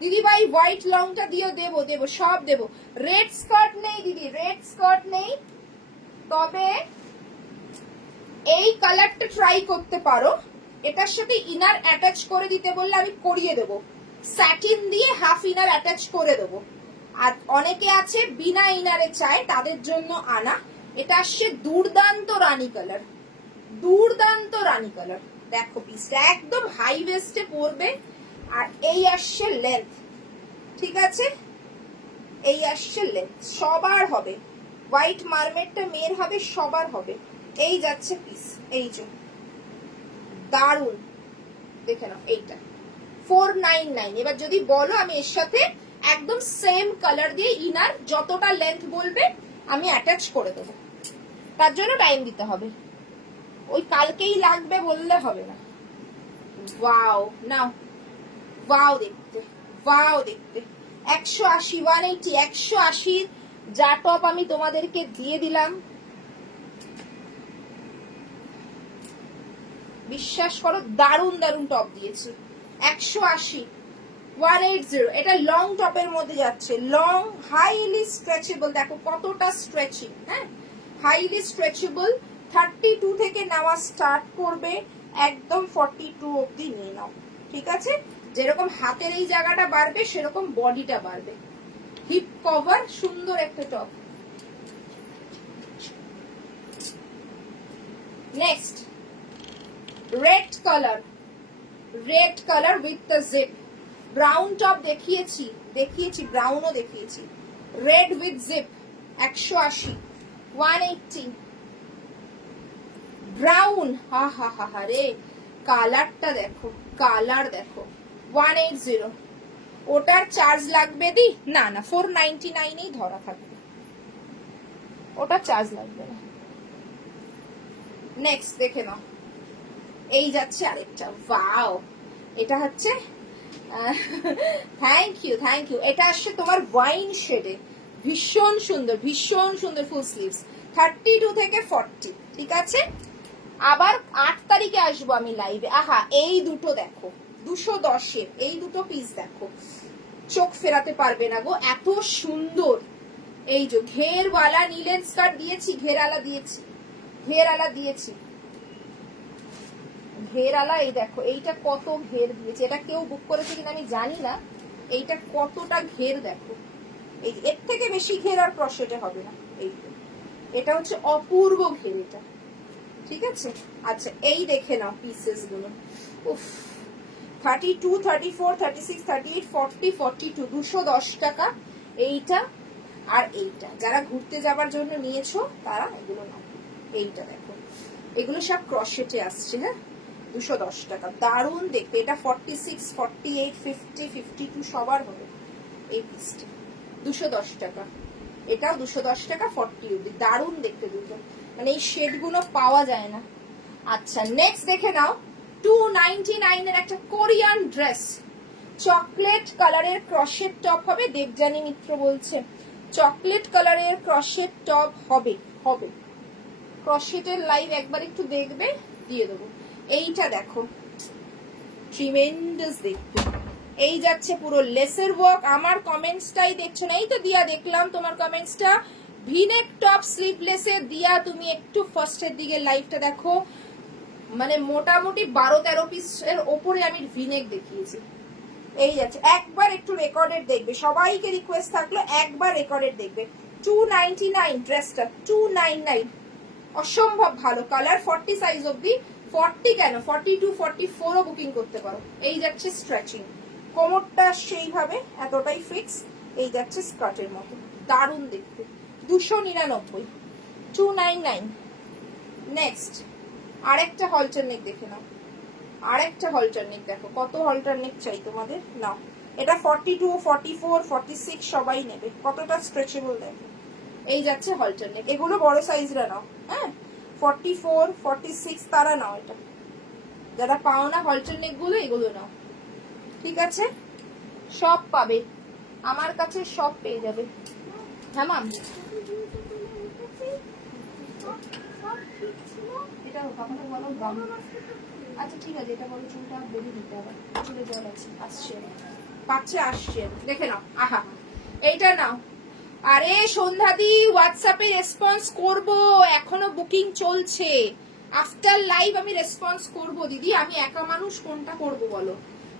দিদি ভাই হোয়াইট লংটা দিও, দেবো দেবো সব দেবো। রেড স্কার্ট নেই দিদি, রেড স্কার্ট নেই, তবে এই কালারটা ট্রাই করতে পারো। এটার সাথে ইনার অ্যাটাচ করে দিতে বললে আমি করিয়ে দেবো, স্যাটিন দিয়ে হাফ ইনার অ্যাটাচ করে দেবো। আর অনেকে আছে বিনা ইনারে চায়, তাদের জন্য আনা। এটা আসছে দুর্দান্ত রানী কালার, দুর্দান্ত রানী কালার। দেখো পিসটা একদম হাই ওয়েস্টে পড়বে। আর এই আসছে লেন্থ, ঠিক আছে, এই আসছে লেন্থ, সবার হবে। হোয়াইট মার্মেটটা মেয়ের হবে, সবার হবে। এই যাচ্ছে পিস, এই যে দারুন, দেখে নাও এইটা 499। এবার যদি বলো আমি এর সাথে একদম সেম কালার দিয়ে ইনার যতটা লেন্থ বলবে আমি অ্যাটাচ করে দেবো, তার জন্য টাইম দিতে হবে, ওই কালকেই লাগবে বললে হবে না। ওয়াও, নাও ওয়াও দেখতে, ওয়াও দেখতে। 180 180 180 যা টপ আমি তোমাদেরকে দিয়ে দিলাম, বিশ্বাস করো দারুন দারুন টপ দিয়েছি। 180 180, এটা লং টপের মধ্যে যাচ্ছে, লং হাইলি স্ট্রেচেবল, দেখো কতটা স্ট্রেচিং, হ্যাঁ হাইলি স্ট্রেচেবল। 32 থেকে নেওয়া স্টার্ট করবে, একদম 42 অবধি নিয়ে নাও, ঠিক আছে। যেরকম হাতের এই জায়গাটা বাড়বে সেরকম বডিটা বাড়বে। হিপ কভার, সুন্দর একটা top. Next red colour, red colour with the zip. Brown top দেখিয়েছি, দেখিয়েছি ব্রাউনও দেখিয়েছি। Red with zip 180 180। ব্রাউন, হা হা হা হা রে, কালারটা দেখো, কালার দেখো 180। ওটার চার্জ লাগবে দি না, না 499 ধরা থাকবে, ওটার চার্জ লাগবে না। নেক্সট দেখে নাও, এই যাচ্ছে আরেকটা, ওয়াও, এটা হচ্ছে থ্যাংক ইউ থ্যাংক ইউ। এটা আসছে তোমার ওয়াইন শেডে, ভীষণ সুন্দর, ভীষণ সুন্দর ফুল স্লিভস। 32 থেকে 40, ঠিক আছে। আবার 8 তারিখে আসবো আমি লাইভে। আহা এই দুটো দেখো, 210 এই দুটো পিস দেখো, চোখ ফেরাতে পারবে না গো, এত সুন্দর। এই যে ঘেরওয়ালা নীলের স্কার্ট দিয়েছি, ঘেরালা দিয়েছি, ঘেরালা দিয়েছি, ঘেরালা। এই দেখো এইটা কত ঘের দিয়েছে, এটা কেউ বুক করেছে কিনা আমি জানি না। এইটা কতটা ঘের দেখো, এই এর থেকে বেশি ঘের আর ক্রসেটে হবে না। এই এটা হচ্ছে অপূর্ব ঘের এটা, ঠিক আছে। আচ্ছা এই দেখে নাও পিসেস গুলো, উফ 32 34 36 38 40 42, 210 টাকা এইটা আর এইটা। যারা ঘুরতে যাবার জন্য নিয়েছো তারা এগুলো নাও। এইটা দেখো, এগুলো সব ক্রসেটে আসছে, হ্যাঁ 210 টাকা, দারুণ দেখতে। এটা 46 48 50 52 সবার হবে এই পিসটা, 210 টাকা। এটাও 210 টাকা 40 অব্দি, দারুণ দেখতে দুটো, মানে এই শেড গুলো পাওয়া যায় না। আচ্ছা নেক্সট দেখে নাও 299 এর একটা কোরিয়ান ড্রেস, চকলেট কালারের ক্রসেট টপ হবে। দেবজানী মিত্র বলছে চকলেট কালারের ক্রসেট টপ হবে, হবে। ক্রসেটের লাইভ একবার একটু দেখবে, দিয়ে দেবো। এইটা দেখো ট্রিমেন্ডাস দেখতে। এই যাচ্ছে পুরো লেসের ওয়ার্ক। আমার কমেন্টসটাই দেখছো না? এই তো দিয়া, দেখলাম তোমার কমেন্টসটা। ভিনেক টপ স্লিভলেসে দিয়া, তুমি একটু ফার্স্টের দিকে লাইভটা দেখো, মানে মোটামুটি 12-13 পিসের ওপরে আমি ভিনেক দেখিয়েছি। এই যাচ্ছে, একবার একটু রেকর্ডেড দেখবে, সবাইকে রিকোয়েস্ট থাকলো একবার রেকর্ডেড দেখবে। 299 ড্রেসটা, 299, অসম্ভব ভালো কালার। 40 সাইজ অবধি, 40 কেন 42 44ও বুকিং করতে পারো। এই যাচ্ছে স্ট্রেচিং, কোমরটা সেইভাবে এতটাই ফিক্স। এই যাচ্ছে স্কার্টের মতো, দারুণ দেখতে। 299, 299। নেক্সট আরেকটা হলটার নেক দেখে নাও, আরেকটা হলটার নেক দেখো, কত হলটার নেক চাই তোমাদের? নাও, এটা 42 44 46 সবাই নেবে, কতটা স্ট্রেচেবল দেখো। এই যাচ্ছে হলটার নেক, এগুলো বড় সাইজরা নাও, হ্যাঁ 44 46 তারা নাও, এটা যারা পাও না হলটার নেক গুলো, এগুলো নাও, ঠিক আছে? সব পাবে আমার কাছে, সব পেয়ে যাবে। হ্যাঁ মাম, এটা কখনো বলো গাম। আচ্ছা ঠিক আছে, এটা বলো চুলটা বেঁধে দিতে হবে, চুলে জল আছে, আসছে পাচ্ছে, আসছে, দেখে নাও। আহা, এইটা নাও। আরে সন্ধ্যাদি, হোয়াটসঅ্যাপে রেসপন্স করব, এখনো বুকিং চলছে। আফটার লাইভ আমি রেসপন্স করব দিদি, আমি একা মানুষ, কোনটা করব বলো?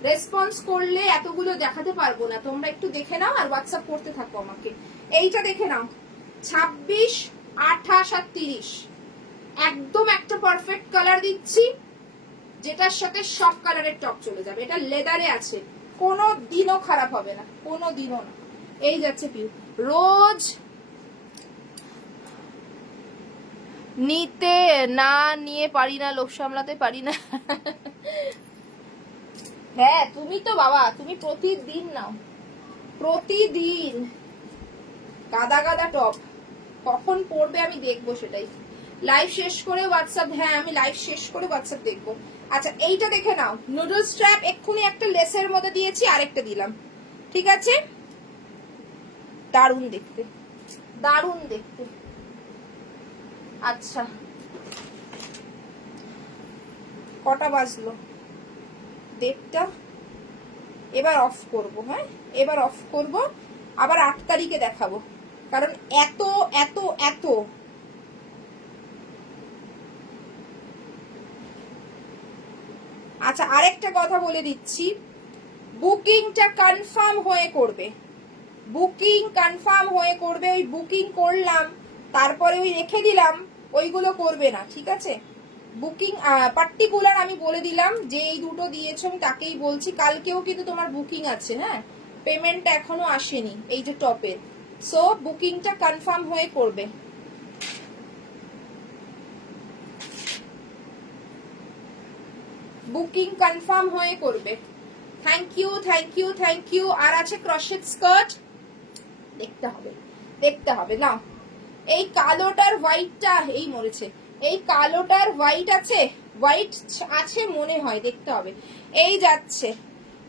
রেসপন্স করলে এতগুলো দেখাতে পারবো না, তোমরা একটু দেখে নাও আর হোয়াটসঅ্যাপ করতে থাকো আমাকে। এইটা দেখে নাও, 26 28 আর 30, একদম একটা পারফেক্ট কালার দিচ্ছি, যেটার সাথে সব কালারের টপ চলে যাবে। এটা লেদারে আছে, কোনো দিনও খারাপ হবে না, কোনো দিনও না। এই যাচ্ছে পিউ, রোজ নিতে না নিয়ে পারি না, লোভ সামলাতে পারি না। হ্যাঁ তুমি তো বাবা, তুমি প্রতিদিন নাও, প্রতিদিন গাদা গাদা টপ। কখন পড়বে আমি দেখবো সেটাই, লাইভ শেষ করে হোয়াটসঅ্যাপ। হ্যাঁ আমি লাইভ শেষ করে হোয়াটসঅ্যাপ দেখবো। আচ্ছা এইটা দেখে নাও, নুডল স্ট্র্যাপ, এক্ষুনি একটা লেসের মধ্যে দিয়েছি, আরেকটা দিলাম, ঠিক আছে? দারুণ দেখতে, দারুণ দেখতে। আচ্ছা কটা বাজলো? 1:30। এবার অফ করব, হ্যাঁ এবার অফ করব, আবার 8 তারিখে দেখাবো, কারণ এত এত এত। আচ্ছা আরেকটা কথা বলে দিচ্ছি, বুকিংটা কনফার্ম হয়ে করবে, বুকিং কনফার্ম হয়ে করবে। ওই বুকিং করলাম তারপরে ওই রেখে দিলাম, ওইগুলো করবে না, ঠিক আছে? বুকিং পার্টিকুলার আমি বলে দিলাম, যে এই দুটো দিয়েছো আমি তাকেই বলছি, কালকেও কিন্তু তোমার বুকিং আছে, হ্যাঁ পেমেন্ট এখনো আসেনি এই যে টপের, সো বুকিংটা কনফার্ম হয়ে করবে। বুকিং কনফার্ম হয়ে করবে। Thank you thank you thank you. আর আছে ক্রশেট স্কার্ট, দেখতে হবে দেখতে হবে না। এই কালোটার হোয়াইটটা, এই মরেছে, এই কালোটার হোয়াইট আছে, হোয়াইট আছে মনে হয়, দেখতে হবে। এই যাচ্ছে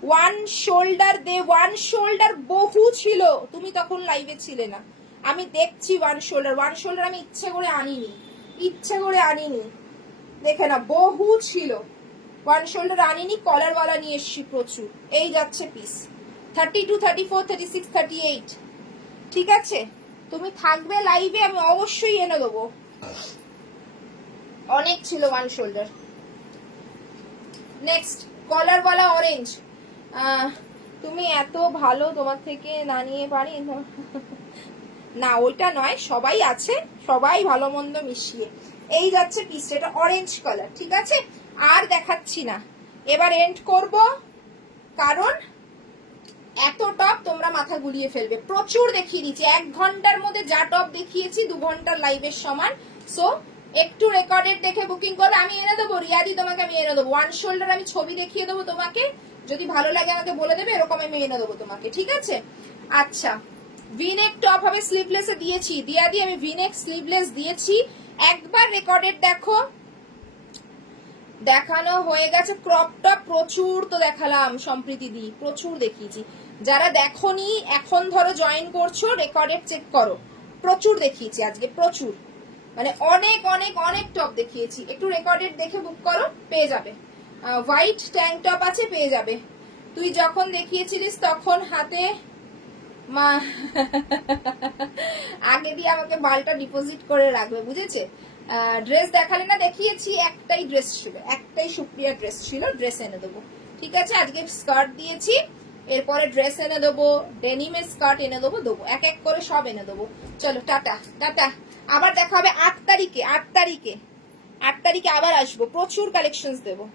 ওয়ান শোল্ডার দে, ওয়ান শোল্ডার বহু ছিল, তুমি তখন লাইভে ছিলে না, আমি দেখছি। ওয়ান শোল্ডার আমি ইচ্ছে করে আনিনি, ইচ্ছে করে আনিনি, দেখে না বহু ছিল, ওয়ান শোল্ডার আনিনি, কলারওয়ালা নিয়ে এসছি প্রচুর। এই যাচ্ছে পিস 32 34 36 38, ঠিক আছে? তুমি থাকবে লাইভে, আমি অবশ্যই এনে দেবো, অনেক ছিল ওয়ান শোল্ডার। নেক্সট কলারওয়ালা অরেঞ্জ, তুমি এত ভালো, তোমার থেকে না নিয়ে পারি না, ওইটা নয়, সবাই আছে, সবাই ভালো মন্দ মিশিয়ে। এই যাচ্ছে পিসটা, এটা অরেঞ্জ কালার, ঠিক আছে? আর দেখাচ্ছি না, এবার এন্ড করব, কারণ এত টপ তোমরা মাথা গুলিয়ে ফেলবে, প্রচুর দেখিয়ে দিচ্ছি। 1 ঘন্টার মধ্যে যা টপ দেখিয়েছি 2 ঘন্টার লাইভের সমান। সো একটু রেকর্ডেড দেখে বুকিং করবে, আমি এনে দেবো রিয়াদি, তোমাকে আমি এনে দেবো। ওয়ান শোল্ডার আমি ছবি দেখিয়ে দেবো তোমাকে, যদি ভালো লাগে আমাকে বলে দেবে, এরকম আমি এনে দেবো তোমাকে, ঠিক আছে? আচ্ছা ভিনেক টপ হবে, স্লিভলেসে দিয়েছি দিয়াদি, আমি ভিনেক স্লিভলেস দিয়েছি, একবার রেকর্ডেড দেখো। দেখানো হয়ে গেছে ক্রপ টপ, প্রচুর তো দেখালাম সম্প্রীতি দি, প্রচুর দেখিয়েছি। যারা দেখোনি এখন ধরো জয়েন করছো, রেকর্ডেড চেক করো, প্রচুর দেখিয়েছি আজকে, প্রচুর, মানে অনেক অনেক অনেক টপ দেখিয়েছি। একটু রেকর্ডেড দেখে বুক করো, পেয়ে যাবে। হোয়াইট ট্যাঙ্ক টপ আছে, পেয়ে যাবে। তুই যখন দেখিয়েছিলিস তখন হাতে মা আগে দিয়ে আমাকে বালটা ডিপোজিট করে রাখবে, বুঝেছে? ড্রেস দেখালে না, দেখিয়েছি, একটাই ড্রেস ছিল, একটাই সুপ্রিয়া ড্রেস ছিল, ড্রেস এনে দেবো, ঠিক আছে? আজকে স্কার্ট দিয়েছি, এরপরে ড্রেস এনে দেবো, ডেনিমের স্কার্ট এনে দেবো, এক এক করে সব এনে দেবো। চলো টাটা টাটা, আবার দেখা হবে 8 তারিখে, 8 তারিখে আবার আসবো, প্রচুর কালেকশন দেবো।